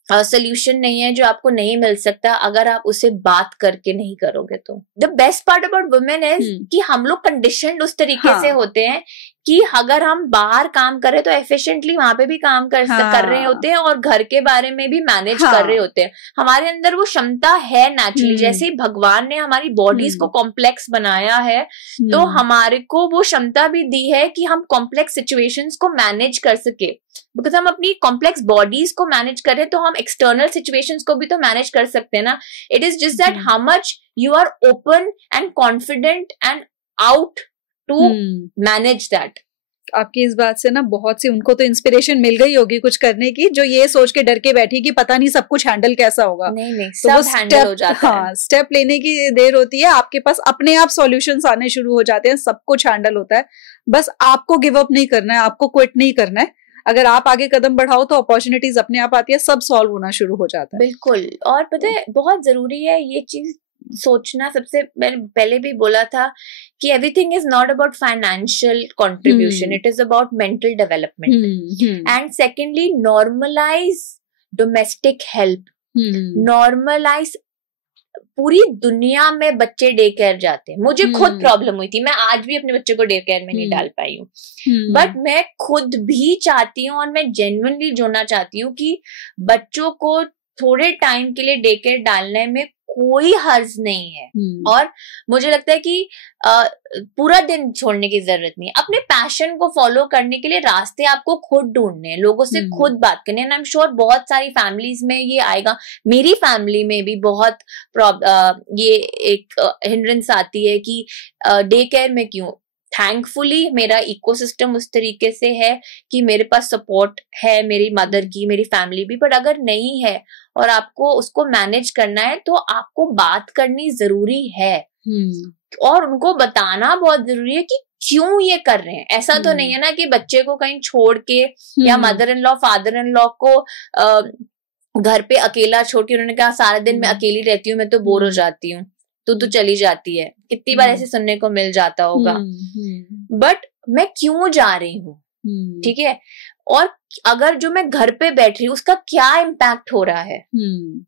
सोल्यूशन नहीं है जो आपको नहीं मिल सकता अगर आप उसे बात करके नहीं करोगे। तो the best part about women is कि हम लोग कंडीशनड उस तरीके से होते हैं कि अगर हम बाहर काम कर रहे हैं तो एफिशिएंटली वहां पे भी काम कर रहे होते हैं और घर के बारे में भी मैनेज कर रहे होते हैं। हमारे अंदर वो क्षमता है नेचुरली, जैसे ही भगवान ने हमारी बॉडीज को कॉम्प्लेक्स बनाया है तो हमारे को वो क्षमता भी दी है कि हम कॉम्प्लेक्स सिचुएशंस को मैनेज कर सके। बिकॉज हम अपनी कॉम्प्लेक्स बॉडीज को मैनेज करें तो हम एक्सटर्नल सिचुएशंस को भी तो मैनेज कर सकते हैं ना। It is just that how much you are open and confident and out to manage that. आपकी इस बात से ना बहुत सी उनको तो इंस्पिरेशन मिल गई होगी कुछ करने की, जो ये सोच के डर के बैठी कि पता नहीं सब कुछ हैंडल कैसा होगा। नहीं, तो वो सब हैंडल हो जाता है। स्टेप लेने की देर होती है, आपके पास अपने आप सॉल्यूशंस आने शुरू हो जाते हैं, सब कुछ हैंडल होता है। बस आपको गिव अप नहीं करना है, आपको क्विट नहीं करना है। अगर आप आगे कदम बढ़ाओ तो अपॉर्चुनिटीज अपने आप आती है, सब सॉल्व होना शुरू हो जाता है। बिल्कुल। और पता है बहुत जरूरी है ये चीज सोचना, सबसे मैंने पहले भी बोला था कि everything is not about financial contribution, it is about mental development. And secondly, normalise domestic help, normalise. पूरी दुनिया में बच्चे डे केयर जाते हैं, मुझे खुद प्रॉब्लम हुई थी, मैं आज भी अपने बच्चे को डे केयर में नहीं डाल पाई हूँ, बट मैं खुद भी चाहती हूँ और मैं जेन्युइनली जोड़ना चाहती हूँ कि बच्चों को थोड़े टाइम के लिए डे केयर डालने में कोई हर्ज नहीं है। और मुझे लगता है कि पूरा दिन छोड़ने की जरूरत नहीं है। अपने पैशन को फॉलो करने के लिए रास्ते आपको खुद ढूंढने हैं, लोगों से खुद बात करने हैं। आई एम श्योर बहुत सारी फैमिलीज में ये आएगा, मेरी फैमिली में भी बहुत ये एक हिंड्रेंस आती है कि डे केयर में क्यों। थैंकफुली मेरा इकोसिस्टम उस तरीके से है कि मेरे पास सपोर्ट है, मेरी मदर की, मेरी फैमिली भी। बट अगर नहीं है और आपको उसको मैनेज करना है तो आपको बात करनी जरूरी है और उनको बताना बहुत जरूरी है कि क्यों ये कर रहे हैं। ऐसा तो नहीं है ना कि बच्चे को कहीं छोड़ के या mother in law father in law को घर पे अकेला छोड़ के उन्होंने कहा सारा दिन मैं अकेली रहती हूँ, मैं तो बोर हो जाती हूँ, तो चली जाती है। कितनी बार ऐसे सुनने को मिल जाता होगा। बट मैं क्यों जा रही हूँ, ठीक है, और अगर जो मैं घर पे बैठ रही हूँ उसका क्या इम्पैक्ट हो रहा है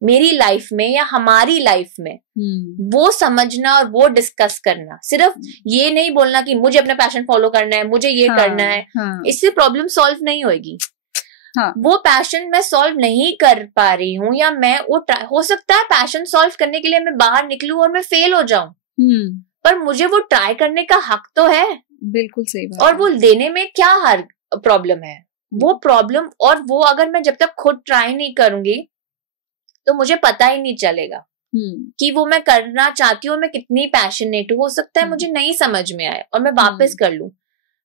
मेरी लाइफ में या हमारी लाइफ में, वो समझना और वो डिस्कस करना। सिर्फ ये नहीं बोलना कि मुझे अपना पैशन फॉलो करना है, मुझे ये करना है, इससे प्रॉब्लम सॉल्व नहीं होगी। वो पैशन मैं सॉल्व नहीं कर पा रही हूँ या मैं वो हो सकता है पैशन सॉल्व करने के लिए मैं बाहर निकलूं और मैं फेल हो जाऊं, पर मुझे वो ट्राई करने का हक तो है। बिल्कुल सही बात। और वो देने में क्या हर प्रॉब्लम है, वो प्रॉब्लम। और वो अगर मैं जब तक खुद ट्राई नहीं करूंगी तो मुझे पता ही नहीं चलेगा कि वो मैं करना चाहती हूँ, मैं कितनी पैशनेट हूँ। हो सकता है मुझे नहीं समझ में आए और मैं वापस कर लूं,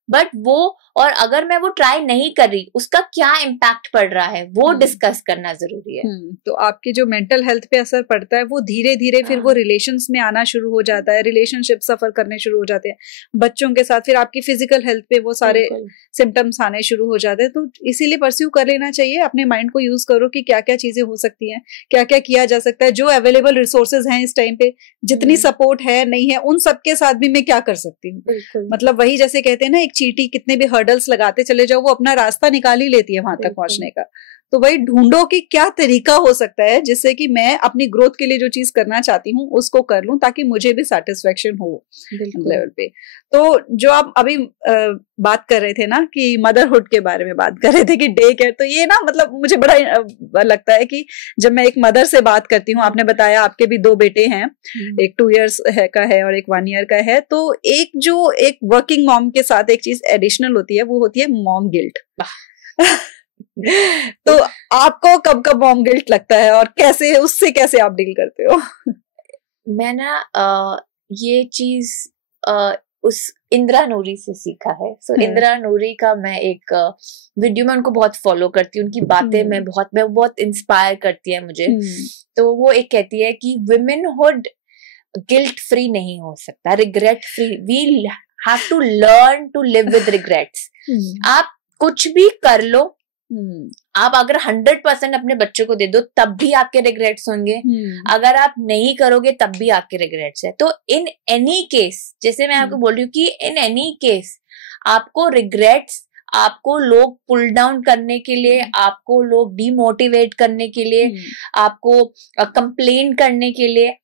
बट वो, और अगर मैं वो ट्राई नहीं कर रही उसका क्या इम्पैक्ट पड़ रहा है वो डिस्कस करना जरूरी है। तो आपकी जो मेंटल हेल्थ पे असर पड़ता है वो धीरे धीरे फिर वो रिलेशंस में आना शुरू हो जाता है, रिलेशनशिप सफर करने शुरू हो जाते हैं बच्चों के साथ, फिर आपकी फिजिकल हेल्थ पे वो सारे सिम्टम्स आने शुरू हो जाते हैं। तो इसीलिए परस्यू कर लेना चाहिए, अपने माइंड को यूज करो कि क्या क्या चीजें हो सकती हैं, क्या क्या किया जा सकता है, जो अवेलेबल रिसोर्सेज हैं इस टाइम पे, जितनी सपोर्ट है नहीं है, उन सबके साथ भी मैं क्या कर सकती हूँ। मतलब वही जैसे कहते हैं ना, एक चींटी कितने भी हर्डल्स लगाते चले जाओ वो अपना रास्ता निकाल ही लेती है वहां तक पहुंचने का। तो वही ढूंढो कि क्या तरीका हो सकता है जिससे कि मैं अपनी ग्रोथ के लिए जो चीज करना चाहती हूँ उसको कर लूं, ताकि मुझे भी सेटिस्फेक्शन हो लेवल पे। तो जो आप अभी बात कर रहे थे ना कि मदरहुड के बारे में बात कर रहे थे कि डे केयर, तो ये ना मतलब मुझे बड़ा लगता है कि जब मैं एक मदर से बात करती हूँ, आपने बताया आपके भी 2 बेटे हैं, एक 2 years का है और एक 1 year का है, तो एक वर्किंग मॉम के साथ एक चीज एडिशनल होती है, वो होती है मॉम गिल्ट। तो आपको कब कब मॉम गिल्ट लगता है और उससे कैसे आप डील करते हो? मैं ना ये चीज उस इंदिरा नूरी से सीखा है। इंदिरा नूरी का मैं एक वीडियो में उनको बहुत फॉलो करती हूँ, उनकी बातें मैं बहुत इंस्पायर करती है मुझे। तो वो एक कहती है कि वुमेनहुड गिल्ट फ्री नहीं हो सकता, regret free. We have to learn to live with regrets. आप कुछ भी कर लो, आप अगर 100% अपने बच्चे को दे दो तब भी आपके रिग्रेट्स होंगे, अगर आप नहीं करोगे तब भी आपके रिग्रेट्स है। तो इन एनी केस, जैसे मैं आपको बोल रही हूँ कि इन एनी केस आपको रिग्रेट्स, आपको लोग पुल डाउन करने के लिए, आपको लोग डिमोटिवेट करने के लिए, आपको कंप्लेन करने के लिए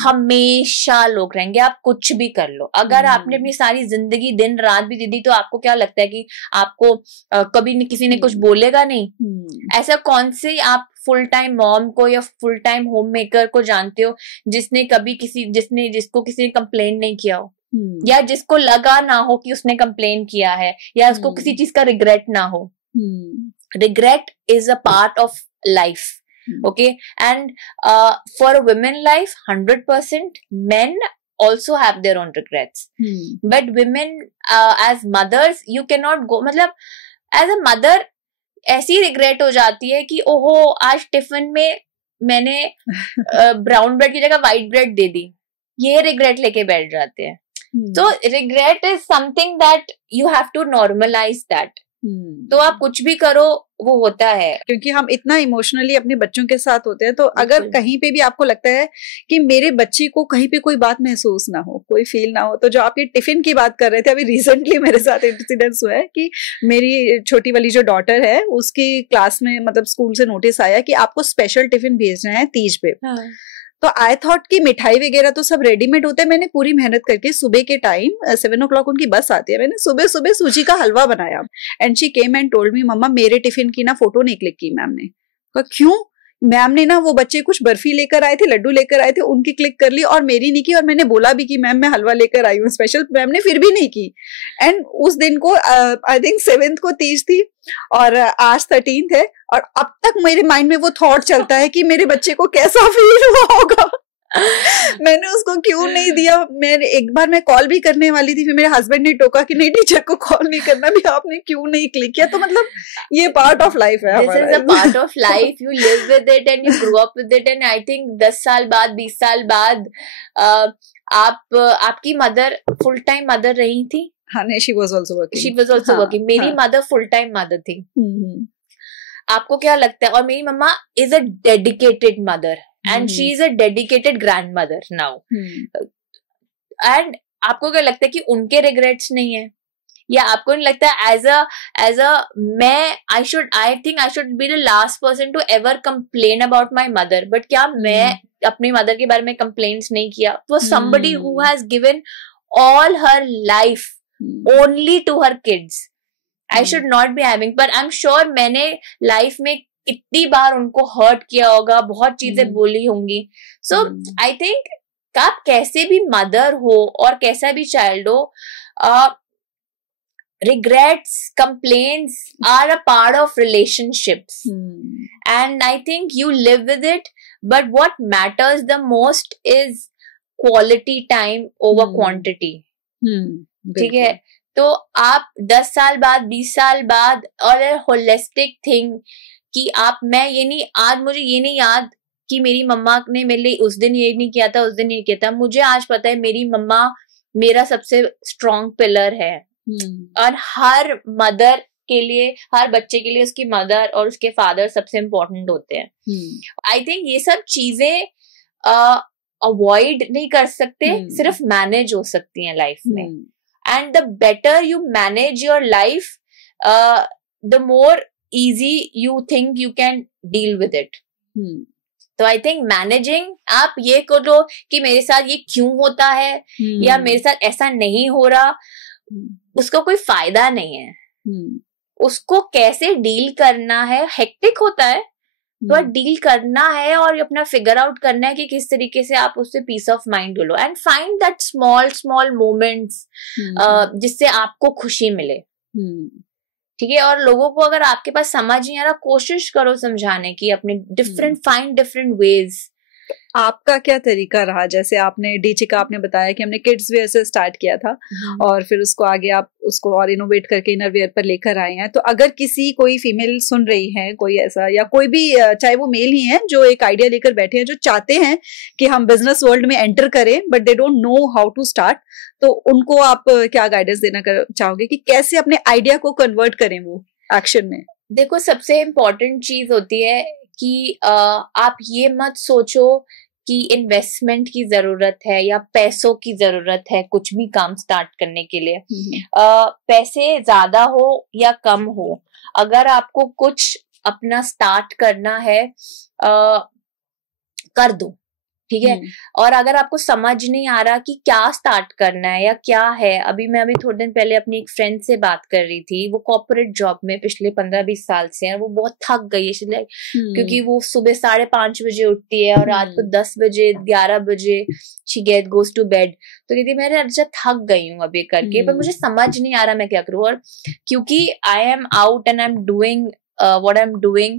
हमेशा लोग रहेंगे। आप कुछ भी कर लो, अगर आपने अपनी सारी जिंदगी दिन रात भी दे दी तो आपको क्या लगता है कि आपको कभी किसी ने कुछ बोलेगा नहीं? ऐसा कौन से आप फुल टाइम मॉम को या फुल टाइम होम मेकर को जानते हो जिसको किसी ने कंप्लेन नहीं किया हो, या जिसको लगा ना हो कि उसने कंप्लेन किया है, या उसको किसी चीज का रिग्रेट ना हो? Regret is a part of life, okay? And for women life 100% men also have their own regrets. But women as mothers, you cannot go, मतलब as a mother ऐसी रिग्रेट हो जाती है कि ओहो आज टिफिन में मैंने ब्राउन ब्रेड की जगह व्हाइट ब्रेड दे दी, ये रिग्रेट लेके बैठ जाते हैं. तो regret is something that you have to normalize that. तो आप कुछ भी करो वो होता है, क्योंकि हम इतना इमोशनली अपने बच्चों के साथ होते हैं. तो अगर कहीं पे भी आपको लगता है कि मेरे बच्चे को कहीं पे कोई बात महसूस ना हो, कोई फील ना हो, तो जो आप ये टिफिन की बात कर रहे थे, अभी रिसेंटली मेरे साथ इंसिडेंस हुआ है कि मेरी छोटी वाली जो डॉटर है उसकी क्लास में मतलब स्कूल से नोटिस आया कि आपको स्पेशल टिफिन भेजना है तीज पे. तो आई थॉट कि मिठाई वगैरह तो सब रेडीमेड होता है. मैंने पूरी मेहनत करके सुबह के टाइम 7 o'clock उनकी बस आती है, मैंने सुबह सुबह सूजी का हलवा बनाया. And she came and told me, mumma मेरे टिफिन की ना फोटो नहीं क्लिक की मैम ने. कहा क्यों? मैम ने ना वो बच्चे कुछ बर्फी लेकर आए थे, लड्डू लेकर आए थे, उनकी क्लिक कर ली और मेरी नहीं की. और मैंने बोला भी कि मैम मैं हलवा लेकर आई हूँ स्पेशल, मैम ने फिर भी नहीं की. एंड उस दिन को आई थिंक 7th को तीज थी और आज 13th है, और अब तक मेरे माइंड में वो थॉट चलता है कि मेरे बच्चे को कैसा फील हुआ होगा. मैंने उसको क्यों नहीं दिया. एक बार मैं कॉल भी करने वाली थी, फिर मेरे हस्बैंड ने टोका कि नहीं टीचर को कॉल नहीं करना, भी आपने क्यों नहीं क्लिक किया. तो मतलब ये पार्ट ऑफ लाइफ है. This is a part of life. You live with it and you grow up with it. And I think 10 साल बाद 20 साल बाद आपकी मदर फुल टाइम मदर रही थी. हाँ नहीं, she was also working. She was also working. मेरी मदर फुल टाइम मदर थी. आपको क्या लगता है? और मेरी mumma is a dedicated mother and she is a dedicated grandmother now. And आपको क्या लगता है कि उनके regrets नहीं है? या आपको नहीं लगता as a मैं I think I should be the last person to ever complain about my mother. But क्या मैं अपनी mother के बारे में complaints नहीं किया? For somebody who has given all her life only to her kids, I should not be having. But I'm sure मैंने life में कितनी बार उनको हर्ट किया होगा, बहुत चीजें बोली होंगी. सो आई थिंक आप कैसे भी मदर हो और कैसा भी चाइल्ड हो, regrets, complaints are a part of relationships. And I think you live with it, but what matters the most is quality time over quantity. ठीक है. तो आप 10 साल बाद 20 साल बाद, और a holistic thing कि आप, मैं ये नहीं, आज मुझे ये नहीं याद कि मेरी मम्मा ने मेरे लिए उस दिन ये नहीं किया था, उस दिन ये किया था. मुझे आज पता है मेरी मम्मा मेरा सबसे स्ट्रॉन्ग पिलर है. और हर मदर के लिए, हर बच्चे के लिए उसकी मदर और उसके फादर सबसे इम्पोर्टेंट होते हैं. आई थिंक ये सब चीजें अवॉइड नहीं कर सकते, सिर्फ मैनेज हो सकती हैं लाइफ में. And the better you manage your life, the more easy you think you can deal with it. तो आई थिंक मैनेजिंग, आप ये करो कि मेरे साथ ये क्यों होता है या मेरे साथ ऐसा नहीं हो रहा, उसका कोई फायदा नहीं है. उसको कैसे डील करना है, हेक्टिक होता है तो डील करना है और अपना फिगर आउट करना है कि किस तरीके से आप उससे पीस ऑफ माइंड लो. And find that small moments जिससे आपको खुशी मिले. ठीक है. और लोगों को अगर आपके पास समझ नहीं आ रहा, कोशिश करो समझाने की, अपने फाइंड डिफरेंट वेज. आपका क्या तरीका रहा? जैसे आपने डीचिका आपने बताया कि हमने किड्स वेयर से स्टार्ट किया था और फिर उसको आगे आप उसको और इनोवेट करके इनर वेयर पर लेकर आए हैं. तो अगर कोई फीमेल सुन रही है, कोई ऐसा, या कोई भी चाहे वो मेल ही है जो एक आइडिया लेकर बैठे हैं, जो चाहते हैं कि हम बिजनेस वर्ल्ड में एंटर करें but they don't know how to start, तो उनको आप क्या गाइडेंस देना चाहोगे कि कैसे अपने आइडिया को कन्वर्ट करें वो एक्शन में? देखो, सबसे इम्पोर्टेंट चीज होती है कि आप ये मत सोचो कि इन्वेस्टमेंट की जरूरत है या पैसों की जरूरत है कुछ भी काम स्टार्ट करने के लिए. पैसे ज्यादा हो या कम हो, अगर आपको कुछ अपना स्टार्ट करना है कर दो. ठीक है. और अगर आपको समझ नहीं आ रहा कि क्या स्टार्ट करना है या क्या है, मैं थोड़े दिन पहले अपनी एक फ्रेंड से बात कर रही थी. वो कॉर्पोरेट जॉब में पिछले 15-20 साल से है. वो बहुत थक गई है क्योंकि वो सुबह 5:30 बजे उठती है और रात को 10 बजे 11 बजे शी गोज टू बेड. तो कहती मैं अच्छा थक गई हूँ अभी करके, पर मुझे समझ नहीं आ रहा मैं क्या करूँ. और क्योंकि I am out and I am doing what I'm doing,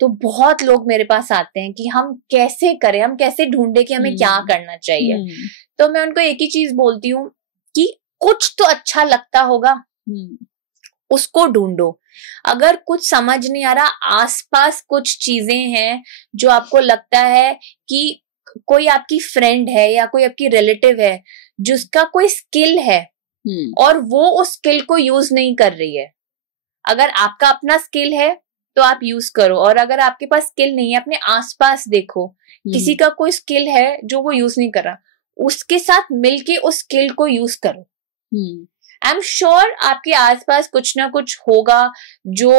तो बहुत लोग मेरे पास आते हैं कि हम कैसे करें, हम कैसे ढूंढे कि हमें क्या करना चाहिए. तो मैं उनको एक ही चीज बोलती हूँ कि कुछ तो अच्छा लगता होगा, उसको ढूंढो। अगर कुछ समझ नहीं आ रहा, आसपास कुछ चीजें हैं जो आपको लगता है कि कोई आपकी फ्रेंड है या कोई आपकी रिलेटिव है जिसका कोई स्किल है और वो उस स्किल को यूज नहीं कर रही है। अगर आपका अपना स्किल है तो आप यूज करो, और अगर आपके पास स्किल नहीं है, अपने आसपास देखो, किसी का कोई स्किल है जो वो यूज नहीं कर रहा, उसके साथ मिलके उस स्किल को यूज करो। आई एम श्योर आपके आसपास कुछ ना कुछ होगा जो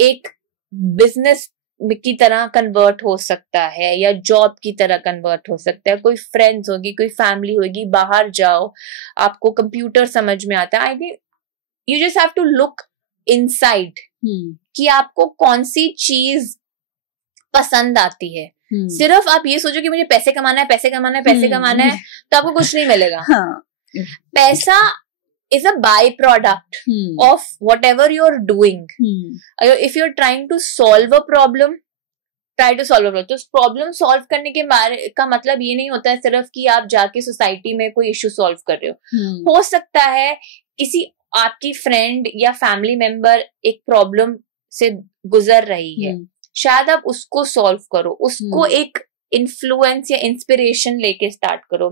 एक बिजनेस की तरह कन्वर्ट हो सकता है या जॉब की तरह कन्वर्ट हो सकता है। कोई फ्रेंड्स होगी, कोई फैमिली होगी, बाहर जाओ, आपको कंप्यूटर समझ में आता है। I think you just have to look inside कि आपको कौन सी चीज पसंद आती है। सिर्फ आप ये सोचो कि मुझे पैसे कमाना है, पैसे कमाना है, पैसे कमाना है, तो आपको कुछ नहीं मिलेगा। पैसा is a byproduct of whatever you're doing. If you're trying to solve a problem, try to solve a problem. तो प्रॉब्लम सॉल्व करने के बारे का मतलब ये नहीं होता है सिर्फ कि आप जाके सोसाइटी में कोई इश्यू सॉल्व कर रहे हो। हो सकता है किसी आपकी फ्रेंड या फैमिली मेंबर एक प्रॉब्लम से गुजर रही है, शायद आप उसको सॉल्व करो, उसको एक इन्फ्लुएंस या इंस्पिरेशन लेके स्टार्ट करो।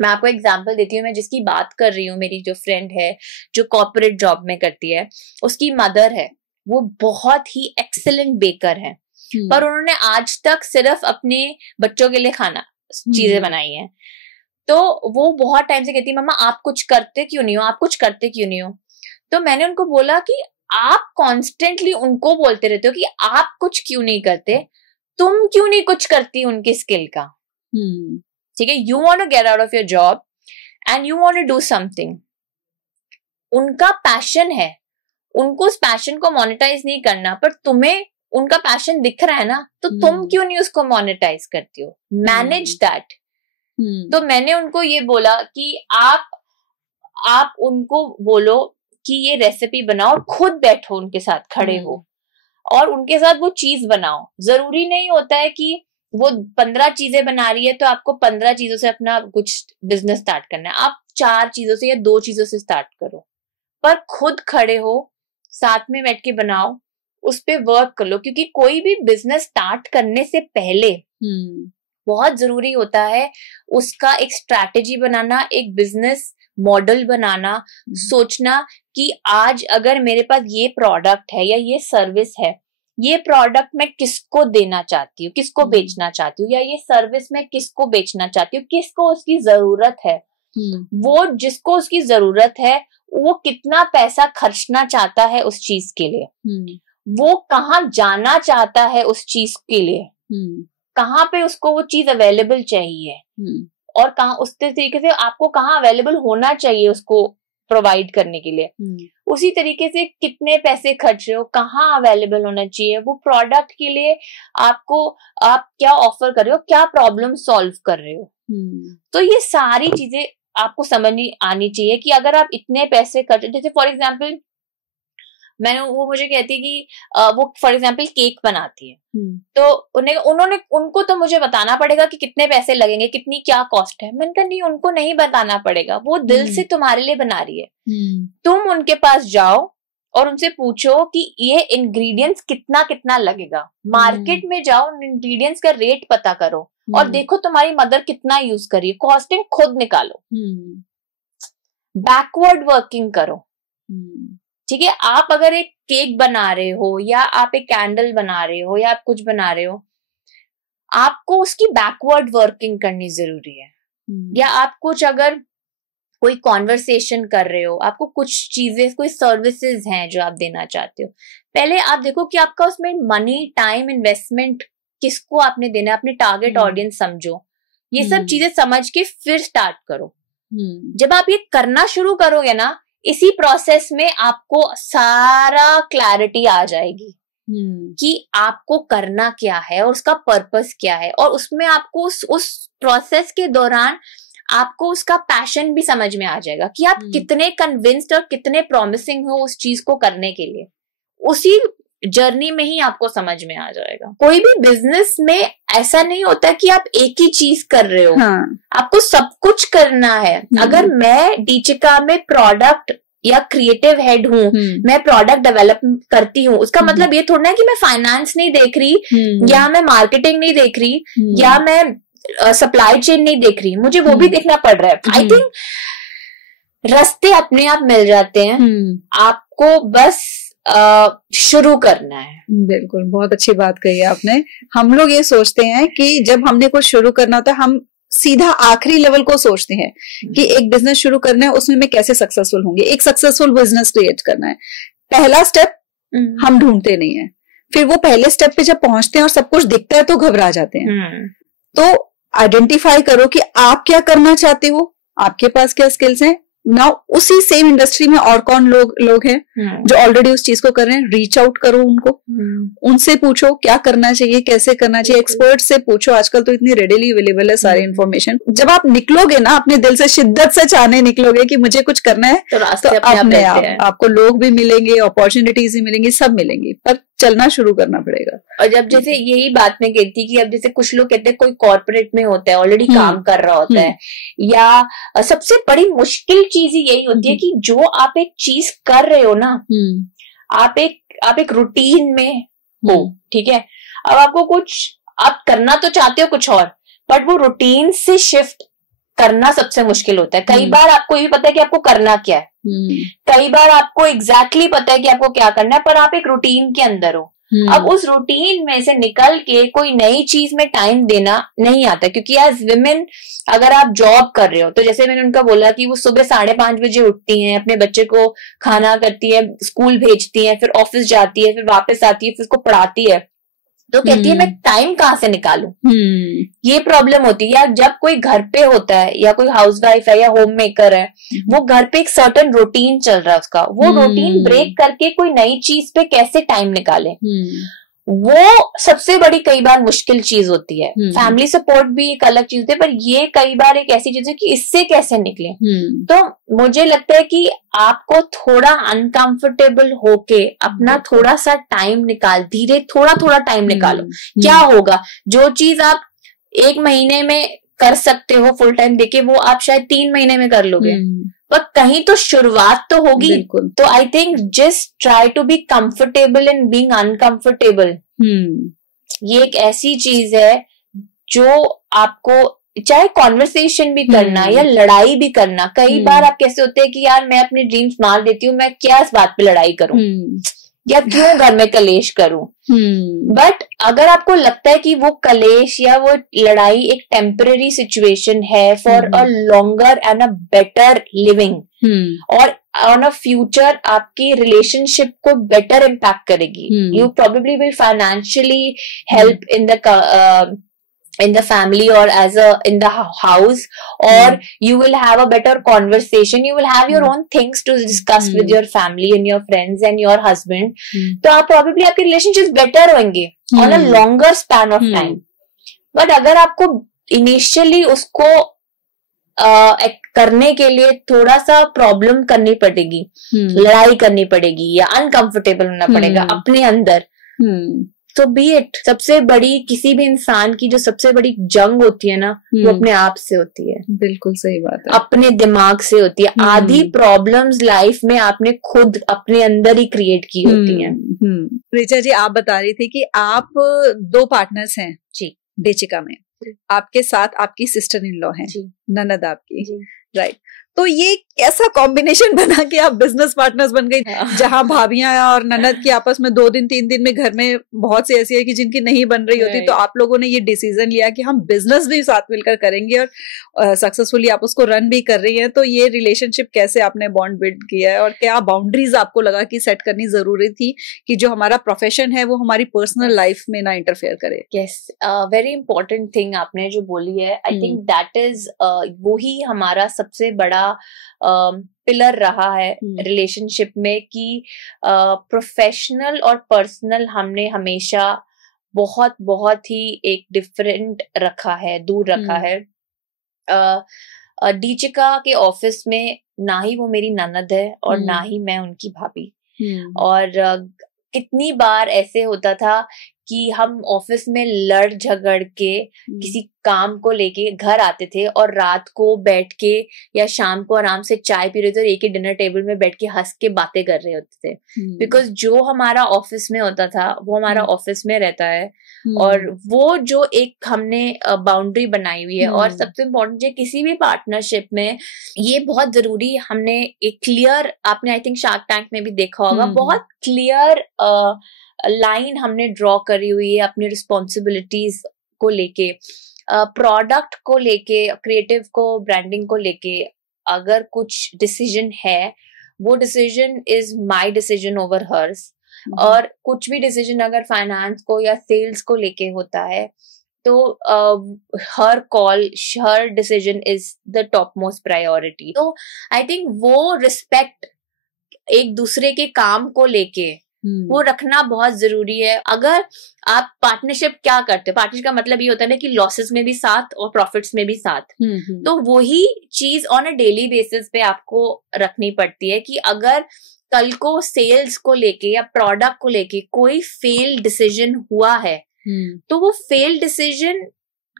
मैं आपको एग्जांपल देती हूँ, मैं जिसकी बात कर रही हूँ, मेरी जो फ्रेंड है जो कॉर्पोरेट जॉब में करती है, उसकी मदर है, वो बहुत ही एक्सीलेंट बेकर है, पर उन्होंने आज तक सिर्फ अपने बच्चों के लिए खाना चीजें बनाई हैं। तो वो बहुत टाइम से कहती है, मम्मा आप कुछ करते क्यों नहीं हो, आप कुछ करते क्यों नहीं हो। तो मैंने उनको बोला कि आप कॉन्स्टेंटली उनको बोलते रहते हो कि आप कुछ क्यों नहीं करते, तुम क्यों नहीं कुछ करती उनकी स्किल का। ठीक है, you want to get out of your job and you want to do something. उनका पैशन है, उनको उस पैशन को मोनेटाइज नहीं करना, पर तुम्हें उनका पैशन दिख रहा है ना, तो तुम क्यों नहीं उसको मोनेटाइज करती हो, मैनेज दैट। तो मैंने उनको ये बोला कि आप उनको बोलो कि ये रेसिपी बनाओ, खुद बैठो उनके साथ, खड़े हो और उनके साथ वो चीज बनाओ। जरूरी नहीं होता है कि वो 15 चीजें बना रही है तो आपको 15 चीजों से अपना कुछ बिजनेस स्टार्ट करना है। आप 4 चीजों से या 2 चीजों से स्टार्ट करो, पर खुद खड़े हो, साथ में बैठ के बनाओ, उस पे वर्क कर लो। क्योंकि कोई भी बिजनेस स्टार्ट करने से पहले बहुत जरूरी होता है उसका एक स्ट्रैटेजी बनाना, एक बिजनेस मॉडल बनाना, सोचना कि आज अगर मेरे पास ये प्रोडक्ट है या ये सर्विस है, ये प्रोडक्ट मैं किसको देना चाहती हूँ, किसको बेचना चाहती हूँ, या ये सर्विस मैं किसको बेचना चाहती हूँ, किसको उसकी जरूरत है। वो जिसको उसकी जरूरत है वो कितना पैसा खर्चना चाहता है उस चीज के लिए, वो कहाँ जाना चाहता है उस चीज के लिए, कहाँ पे उसको वो चीज अवेलेबल चाहिए, और कहाँ उस तरीके से आपको कहाँ अवेलेबल होना चाहिए उसको प्रोवाइड करने के लिए। उसी तरीके से कितने पैसे खर्च रहे हो, कहाँ अवेलेबल होना चाहिए वो प्रोडक्ट के लिए, आपको आप क्या ऑफर कर रहे हो, क्या प्रॉब्लम सॉल्व कर रहे हो। तो ये सारी चीजें आपको समझ आनी चाहिए कि अगर आप इतने पैसे खर्च, जैसे फॉर एग्जाम्पल वो मुझे कहती है कि वो फॉर एग्जाम्पल केक बनाती है, तो उनको तो मुझे बताना पड़ेगा कि कितने पैसे लगेंगे, कितनी क्या कॉस्ट है। मैंने कहा नहीं, उनको नहीं बताना पड़ेगा, वो दिल से तुम्हारे लिए बना रही है। तुम उनके पास जाओ और उनसे पूछो कि ये इंग्रेडिएंट्स कितना कितना लगेगा, मार्केट में जाओ, इंग्रेडिएंट्स का रेट पता करो और देखो तुम्हारी मदर कितना यूज कर रही है, कॉस्टिंग खुद निकालो, बैकवर्ड वर्किंग करो। ठीक है, आप अगर एक केक बना रहे हो या आप एक कैंडल बना रहे हो या आप कुछ बना रहे हो, आपको उसकी बैकवर्ड वर्किंग करनी जरूरी है। या आप कुछ अगर कोई कॉन्वर्सेशन कर रहे हो, आपको कुछ चीजें, कोई सर्विसेज हैं जो आप देना चाहते हो, पहले आप देखो कि आपका उसमें मनी, टाइम, इन्वेस्टमेंट किसको आपने देना है, अपने टारगेट ऑडियंस समझो, ये सब चीजें समझ के फिर स्टार्ट करो। जब आप ये करना शुरू करोगे ना, इसी प्रोसेस में आपको सारा क्लैरिटी आ जाएगी कि आपको करना क्या है और उसका पर्पस क्या है, और उसमें आपको उस प्रोसेस के दौरान आपको उसका पैशन भी समझ में आ जाएगा कि आप कितने कन्विंस्ड और कितने प्रॉमिसिंग हो उस चीज को करने के लिए। उसी जर्नी में ही आपको समझ में आ जाएगा। कोई भी बिजनेस में ऐसा नहीं होता कि आप एक ही चीज कर रहे हो। हाँ. आपको सब कुछ करना है। अगर मैं डीचिका में प्रोडक्ट या क्रिएटिव हेड हूँ, मैं प्रोडक्ट डेवलप करती हूँ, उसका मतलब ये थोड़ा है कि मैं फाइनेंस नहीं देख रही या मैं मार्केटिंग नहीं देख रही या मैं सप्लाई चेन नहीं देख रही, मुझे वो भी देखना पड़ रहा है। आई थिंक रास्ते अपने आप मिल जाते हैं, आपको बस शुरू करना है। बिल्कुल, बहुत अच्छी बात कही आपने। हम लोग ये सोचते हैं कि जब हमने कुछ शुरू करना होता है, हम सीधा आखिरी लेवल को सोचते हैं कि एक बिजनेस शुरू करना है, उसमें मैं कैसे सक्सेसफुल होंगे, एक सक्सेसफुल बिजनेस क्रिएट करना है। पहला स्टेप हम ढूंढते नहीं है, फिर वो पहले स्टेप पे जब पहुंचते हैं और सब कुछ दिखता है तो घबरा जाते हैं। तो आइडेंटिफाई करो कि आप क्या करना चाहते हो, आपके पास क्या स्किल्स हैं। नाउ उसी सेम इंडस्ट्री में और कौन लोग हैं जो ऑलरेडी उस चीज को कर रहे हैं, रीच आउट करो उनको, उनसे पूछो क्या करना चाहिए, कैसे करना चाहिए, एक्सपर्ट से पूछो। आजकल तो इतनी रेडिली अवेलेबल है सारी इन्फॉर्मेशन। जब आप निकलोगे ना अपने दिल से शिद्दत से चाहने निकलोगे कि मुझे कुछ करना है, तो अपने आप आपको लोग भी मिलेंगे, अपॉर्चुनिटीज भी मिलेंगी, सब मिलेंगी, पर चलना शुरू करना पड़ेगा। और जब जैसे यही बात मैं कहती थी कि अब जैसे कुछ लोग कहते हैं कोई कॉर्पोरेट में होता है, ऑलरेडी काम कर रहा होता है, या सबसे बड़ी मुश्किल चीज ही यही होती है कि जो आप एक चीज कर रहे हो ना, आप एक रूटीन में हो, ठीक है, अब आपको कुछ आप करना तो चाहते हो कुछ और, बट वो रूटीन से शिफ्ट करना सबसे मुश्किल होता है। कई बार आपको ये पता है कि आपको करना क्या है, कई बार आपको एग्जैक्टली पता है कि आपको क्या करना है, पर आप एक रूटीन के अंदर हो। अब उस रूटीन में से निकल के कोई नई चीज में टाइम देना नहीं आता, क्योंकि एज विमेन अगर आप जॉब कर रहे हो, तो जैसे मैंने उनका बोला कि वो सुबह 5:30 बजे उठती हैं, अपने बच्चे को खाना करती है, स्कूल भेजती है, फिर ऑफिस जाती है, फिर वापस आती है, फिर उसको पढ़ाती है, तो कहती है मैं टाइम कहाँ से निकालूं। ये प्रॉब्लम होती है। या जब कोई घर पे होता है, या कोई हाउसवाइफ है या होम मेकर है, वो घर पे एक सर्टेन रूटीन चल रहा है उसका, वो रूटीन ब्रेक करके कोई नई चीज पे कैसे टाइम निकाले, वो सबसे बड़ी कई बार मुश्किल चीज होती है। फैमिली सपोर्ट भी एक अलग चीज है, पर ये कई बार एक ऐसी चीज है कि इससे कैसे निकले। तो मुझे लगता है कि आपको थोड़ा अनकंफर्टेबल होके अपना थोड़ा सा टाइम धीरे थोड़ा टाइम निकालो। क्या होगा, जो चीज आप 1 महीने में कर सकते हो फुल टाइम देके, वो आप शायद 3 महीने में कर लोगे, पर कहीं तो शुरुआत तो होगी। तो I think just try to be comfortable in being uncomfortable. ये एक ऐसी चीज है जो आपको, चाहे कॉन्वर्सेशन भी करना या लड़ाई भी करना, कई बार आप कैसे होते हैं कि यार मैं अपने ड्रीम्स मार देती हूँ, मैं क्या इस बात पे लड़ाई करूं या क्यों घर में कलेश करूं। बट अगर आपको लगता है कि वो कलेश या वो लड़ाई एक टेम्पररी सिचुएशन है for a longer and a better living, और ऑन अ फ्यूचर आपकी रिलेशनशिप को बेटर इम्पैक्ट करेगी, you probably will financially help in the family or in the house, or you will have a better conversation, you will have your own things to discuss with your family and your friends and your husband. तो आप probably आपके relationships better होंगे on a longer span of time. but अगर आपको initially उसको करने के लिए थोड़ा सा प्रॉब्लम करनी पड़ेगी, लड़ाई करनी पड़ेगी या अनकंफर्टेबल होना पड़ेगा अपने अंदर, तो बी इट। सबसे बड़ी किसी भी इंसान की जो सबसे बड़ी जंग होती है ना, वो अपने आप से होती है। बिल्कुल सही बात है, अपने दिमाग से होती है। आधी प्रॉब्लम्स लाइफ में आपने खुद अपने अंदर ही क्रिएट की होती हैं। ऋचा जी, आप बता रही थी कि आप 2 पार्टनर्स हैं जी डीचिका में, आपके साथ आपकी सिस्टर इन लॉ है, ननद आपकी, राइट। तो ये कैसा कॉम्बिनेशन बना कि आप बिजनेस पार्टनर्स बन गई, जहां भाभियां और ननद की आपस में 2 दिन 3 दिन में घर में बहुत सी ऐसी है कि जिनकी नहीं बन रही होती, तो आप लोगों ने ये डिसीजन लिया कि हम बिजनेस भी साथ मिलकर करेंगे और सक्सेसफुली आप उसको रन भी कर रही हैं। तो ये रिलेशनशिप कैसे आपने बॉन्ड बिल्ड किया है, और क्या बाउंड्रीज आपको लगा कि सेट करनी जरूरी थी कि जो हमारा प्रोफेशन है वो हमारी पर्सनल लाइफ में ना इंटरफेयर करे? यस, वेरी इंपॉर्टेंट थिंग आपने जो बोली है, आई थिंक दैट इज वो ही हमारा सबसे बड़ा पिलर रहा है रिलेशनशिप में, कि प्रोफेशनल और पर्सनल हमने हमेशा बहुत बहुत ही एक डिफरेंट रखा है, दूर रखा है। डीचिका के ऑफिस में ना ही वो मेरी ननद है और ना ही मैं उनकी भाभी, और कितनी बार ऐसे होता था कि हम ऑफिस में लड़ झगड़ के किसी काम को लेके घर आते थे और रात को बैठ के या शाम को आराम से चाय पी रहे थे और एक ही डिनर टेबल में बैठ के हंस के बातें कर रहे होते थे, बिकॉज जो हमारा ऑफिस में होता था वो हमारा ऑफिस में रहता है, और वो जो एक हमने बाउंड्री बनाई हुई है। और सबसे इम्पोर्टेंट है किसी भी पार्टनरशिप में ये बहुत जरूरी, हमने एक क्लियर, आपने आई थिंक शार्क टैंक में भी देखा होगा, बहुत क्लियर लाइन हमने ड्रॉ करी हुई है अपनी रिस्पॉन्सिबिलिटीज को लेके, प्रोडक्ट को लेके, क्रिएटिव को, ब्रांडिंग को लेके। अगर कुछ डिसीजन है वो decision is my decision over hers, और कुछ भी डिसीजन अगर फाइनेंस को या सेल्स को लेके होता है तो हर कॉल, हर decision is the top most priority. तो आई थिंक वो रिस्पेक्ट एक दूसरे के काम को लेके वो रखना बहुत जरूरी है। अगर आप पार्टनरशिप क्या करते हो, पार्टनरशिप का मतलब ये होता है ना कि लॉसेस में भी साथ और प्रॉफिट्स में भी साथ, तो वही चीज ऑन अ डेली बेसिस पे आपको रखनी पड़ती है कि अगर कल को सेल्स को लेके या प्रोडक्ट को लेके कोई फेल डिसीजन हुआ है तो वो फेल डिसीजन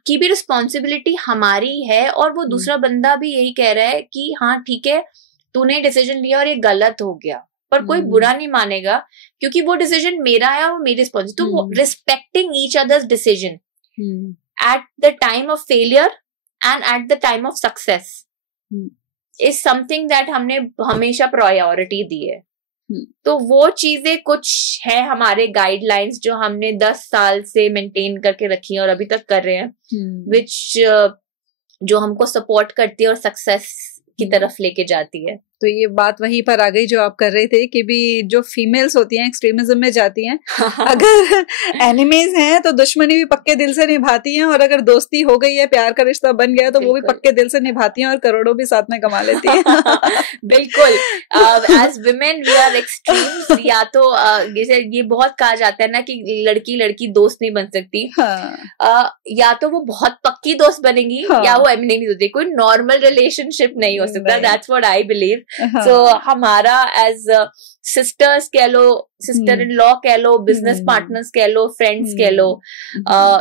की भी रिस्पॉन्सिबिलिटी हमारी है, और वो दूसरा बंदा भी यही कह रहा है कि हाँ ठीक है तूने डिसीजन लिया और ये गलत हो गया, पर कोई बुरा नहीं मानेगा क्योंकि वो डिसीजन मेरा है और मेरी रिस्पॉन्सिबिलिटी। तो respecting each others decision at the time of failure and at the time of success is something that हमने हमेशा प्रायोरिटी दी है। तो वो चीजें कुछ है हमारे गाइडलाइंस जो हमने 10 साल से मेंटेन करके रखी है और अभी तक कर रहे हैं, विच जो हमको सपोर्ट करती है और सक्सेस की तरफ लेके जाती है। तो ये बात वहीं पर आ गई जो आप कर रहे थे कि भी जो फीमेल्स होती हैं एक्सट्रीमिज्म में जाती हैं, अगर एनिमीज हैं तो दुश्मनी भी पक्के दिल से निभाती हैं, और अगर दोस्ती हो गई है, प्यार का रिश्ता बन गया तो वो भी पक्के दिल से निभाती हैं और करोड़ों भी साथ में कमा लेती हैं। बिल्कुल, as women we are extremes. या तो जैसे ये बहुत कहा जाता है ना कि लड़की लड़की दोस्त नहीं बन सकती, या तो वो बहुत पक्की दोस्त बनेगी या वो एनिमी नहीं होती, कोई नॉर्मल रिलेशनशिप नहीं हो सकता। That's what I believe. So हमारा एज सिस्टर्स कह लो, सिस्टर इन लॉ कह लो, बिजनेस पार्टनर्स कह लो, फ्रेंड्स कह लो,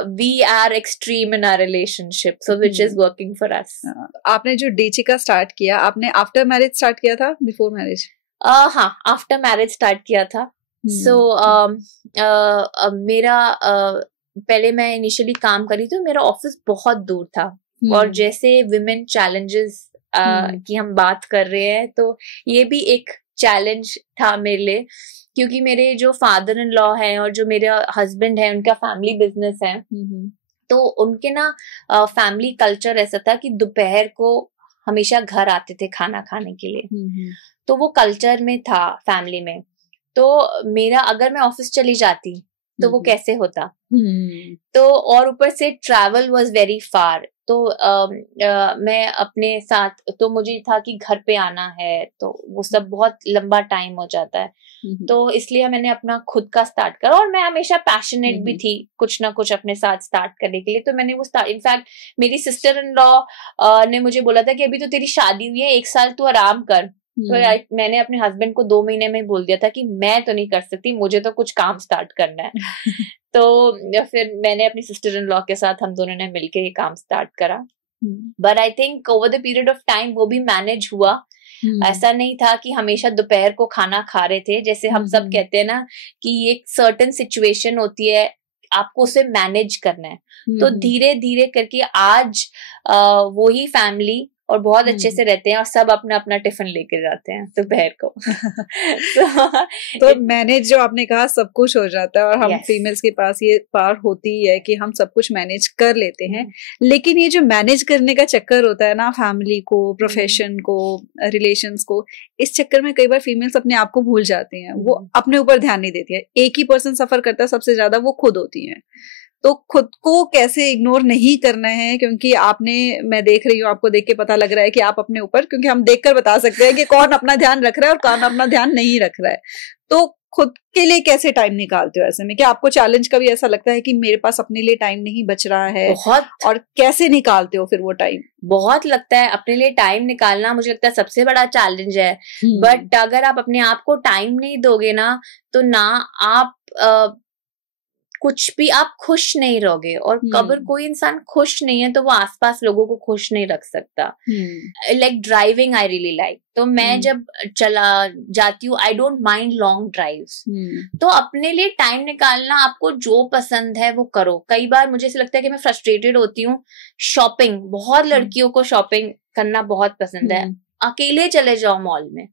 we are extreme in our relationship, so which is working for us. आपने जो डीचिका स्टार्ट किया, आपने आफ्टर मैरिज स्टार्ट किया था, बिफोर मैरिज? हाँ, आफ्टर मैरिज स्टार्ट किया था। सो मेरा पहले मैं इनिशियली काम करी तो मेरा ऑफिस बहुत दूर था, और जैसे विमेन चैलेंजेस की हम बात कर रहे हैं तो ये भी एक चैलेंज था मेरे लिए, क्योंकि मेरे जो फादर इन लॉ हैं और जो मेरे हस्बैंड है उनका फैमिली बिजनेस है, तो उनके ना फैमिली कल्चर ऐसा था कि दोपहर को हमेशा घर आते थे खाना खाने के लिए। तो वो कल्चर में था फैमिली में। तो मेरा अगर मैं ऑफिस चली जाती तो वो कैसे होता, तो और ऊपर से ट्रैवल वाज वेरी फार। तो मैं अपने साथ, तो मुझे था कि घर पे आना है तो वो सब बहुत लंबा टाइम हो जाता है, तो इसलिए मैंने अपना खुद का स्टार्ट करा। और मैं हमेशा पैशनेट भी थी कुछ ना कुछ अपने साथ स्टार्ट करने के लिए, तो मैंने वो स्टार्ट, इनफैक्ट मेरी सिस्टर इन लॉ ने मुझे बोला था कि अभी तो तेरी शादी हुई है, 1 साल तू आराम कर। तो मैंने अपने हस्बैंड को 2 महीने में बोल दिया था कि मैं तो नहीं कर सकती, मुझे तो कुछ काम स्टार्ट करना है। तो फिर मैंने अपनी सिस्टर इन लॉ के साथ हम दोनों ने मिलकर ये काम स्टार्ट करा। But I think over the period of time वो भी मैनेज हुआ। ऐसा नहीं था कि हमेशा दोपहर को खाना खा रहे थे, जैसे हम सब कहते हैं ना कि एक सर्टेन सिचुएशन होती है, आपको उसे मैनेज करना है। तो धीरे धीरे करके आज वही फैमिली और बहुत अच्छे से रहते हैं, और सब अपना अपना टिफिन लेके जाते हैं दोपहर को। तो मैनेज जो आपने कहा सब कुछ हो जाता है, और हम फीमेल्स के पास ये पावर होती है कि हम सब कुछ मैनेज कर लेते हैं। लेकिन ये जो मैनेज करने का चक्कर होता है ना, फैमिली को, प्रोफेशन को, रिलेशंस को, इस चक्कर में कई बार फीमेल्स अपने आप को भूल जाती हैं, वो अपने ऊपर ध्यान नहीं देती है। एक ही पर्सन सफर करता है सबसे ज्यादा, वो खुद होती है। तो खुद को कैसे इग्नोर नहीं करना है, क्योंकि आपने, मैं देख रही हूँ, आपको देख के पता लग रहा है कि आप अपने ऊपर, क्योंकि हम देखकर बता सकते हैं कि कौन अपना ध्यान रख रहा है और कौन अपना ध्यान नहीं रख रहा है। तो खुद के लिए कैसे टाइम निकालते हो ऐसे में? क्या आपको चैलेंज कभी ऐसा लगता है कि मेरे पास अपने लिए टाइम नहीं बच रहा है? बहुत। और कैसे निकालते हो फिर वो टाइम? बहुत लगता है अपने लिए टाइम निकालना, मुझे लगता है सबसे बड़ा चैलेंज है। बट अगर आप अपने आप को टाइम नहीं दोगे ना, तो ना आप कुछ भी, आप खुश नहीं रहोगे। और अगर कोई इंसान खुश नहीं है तो वो आसपास लोगों को खुश नहीं रख सकता। Like driving I really like, तो मैं जब चला जाती हूँ, I don't mind long drives. तो अपने लिए टाइम निकालना, आपको जो पसंद है वो करो। कई बार मुझे ऐसा लगता है कि मैं फ्रस्ट्रेटेड होती हूँ। शॉपिंग, बहुत लड़कियों को शॉपिंग करना बहुत पसंद है। अकेले चले जाओ मॉल में,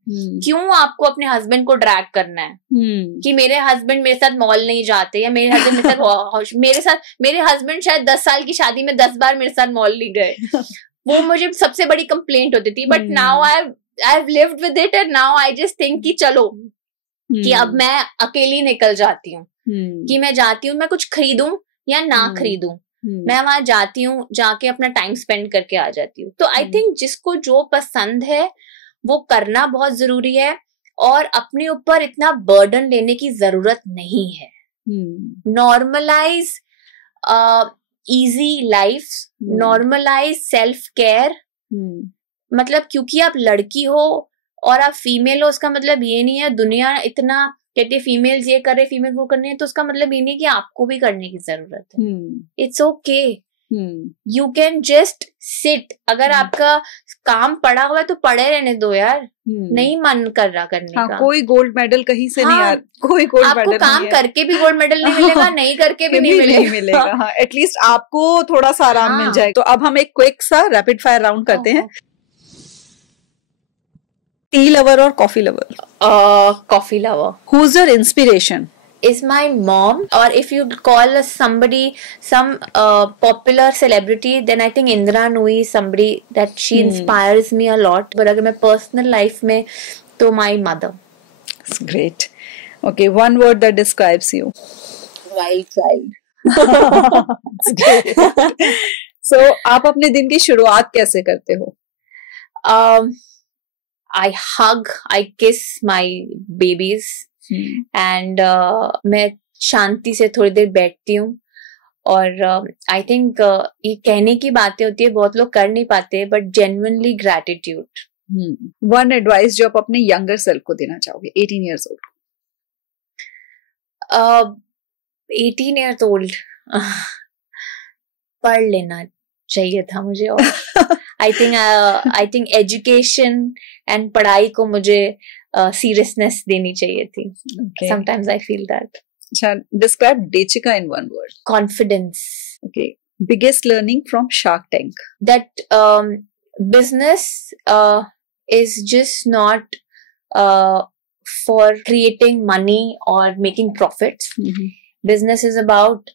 क्यों आपको अपने हस्बैंड को ड्रैग करना है कि मेरे हस्बैंड मेरे साथ मॉल नहीं जाते, या मेरे हस्बैंड मेरे हस्बैंड शायद 10 साल की शादी में 10 बार मेरे साथ मॉल नहीं गए। वो मुझे सबसे बड़ी कंप्लेंट होती थी। But now I have lived with it, and now I just think कि चलो कि अब मैं अकेली निकल जाती हूँ, कि मैं जाती हूँ, मैं कुछ खरीदूं या ना खरीदूं, मैं वहां जाती हूँ, जाके अपना टाइम स्पेंड करके आ जाती हूँ। तो आई थिंक जिसको जो पसंद है वो करना बहुत जरूरी है, और अपने ऊपर इतना बर्डन लेने की जरूरत नहीं है। Normalize easy life, normalize self care. मतलब क्योंकि आप लड़की हो और आप फीमेल हो, उसका मतलब ये नहीं है दुनिया इतना कहते फीमेल्स ये कर रहे, फीमेल वो करने, तो उसका मतलब ये नहीं कि आपको भी करने की जरूरत है। It's okay, you can just sit. अगर आपका काम पड़ा हुआ है तो पड़े रहने दो यार, नहीं मन कर रहा करने का। कोई गोल्ड मेडल कहीं से नहीं यार, कोई गोल्ड मेडल आपको काम करके भी गोल्ड मेडल नहीं मिलेगा, नहीं करके भी नहीं मिलेगा। एटलीस्ट आपको थोड़ा सा आराम मिल जाए। तो अब हम एक क्विक सा रैपिड फायर राउंड करते हैं। टी लवर और coffee lover? Coffee lover. Who is your inspiration? Is my mom, or if you call somebody some popular celebrity, then I think Indra Nooyi is somebody that she inspires me a lot. But अगर मैं personal life में, तो my mother. That's great. Okay, one word that describes you. Wild child. So आप अपने दिन की शुरुआत कैसे करते हो? I hug, I kiss my babies. And मैं शांति से थोड़ी देर बैठती हूँ। और आई थिंक ये कहने की बातें होती है, बहुत लोग कर नहीं पाते, but genuinely gratitude. One advice जो आप अपने यंगर सेल्फ को देना चाहोगे, 18 years old? 18 years old पढ़ लेना चाहिए था मुझे। और आई थिंक एजुकेशन एंड पढ़ाई को मुझे seriousness देनी चाहिए थी। Sometimes I feel that. Describe Dechika in one word. Confidence. Okay. Biggest learning from Shark Tank? That business is just not for creating money or making profits. Business is about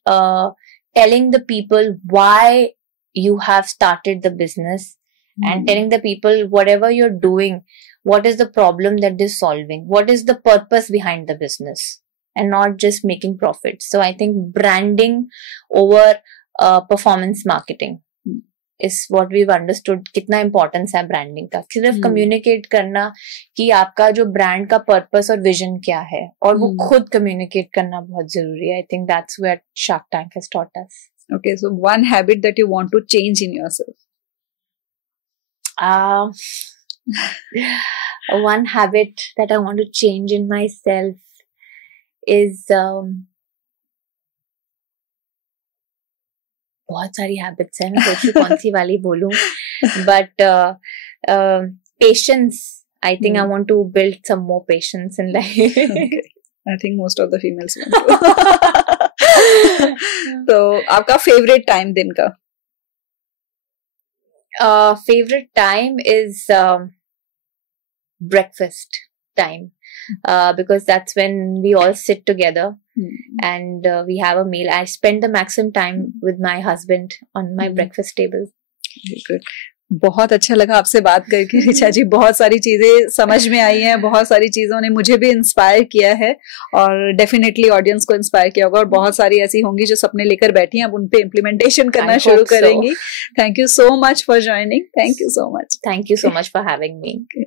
telling the people why you have started the business, and telling the people whatever you're doing, what is the problem that they're solving, what is the purpose behind the business, and not just making profits. So I think branding over performance marketing is what we've understood. कितना importance है branding का, सिर्फ communicate करना कि आपका जो brand का purpose और vision क्या है, और वो खुद communicate करना बहुत जरूरी है. I think that's where Shark Tank has taught us. Okay, so one habit that you want to change in yourself? One habit that I want to change in myself is बहुत सारी हैबिट्स हैं, मैं सोचूं कौन सी वाली बोलूं, but patience. I think I want to build some more patience in life. Okay. I think most of the females want to. तो आपका favorite time दिन का? Favorite time is breakfast time, because that's when we all sit together and we have a meal. I spend the maximum time with my husband on my breakfast table. Very good. बहुत अच्छा लगा आपसे बात करके ऋचा जी। बहुत सारी चीजें समझ में आई हैं, बहुत सारी चीजों ने मुझे भी इंस्पायर किया है, और डेफिनेटली ऑडियंस को इंस्पायर किया होगा, और बहुत सारी ऐसी होंगी जो सपने लेकर बैठी हैं, अब उन पे इम्प्लीमेंटेशन करना शुरू करेंगी। Thank you so much for joining. Thank you so much. Thank you so much for having me.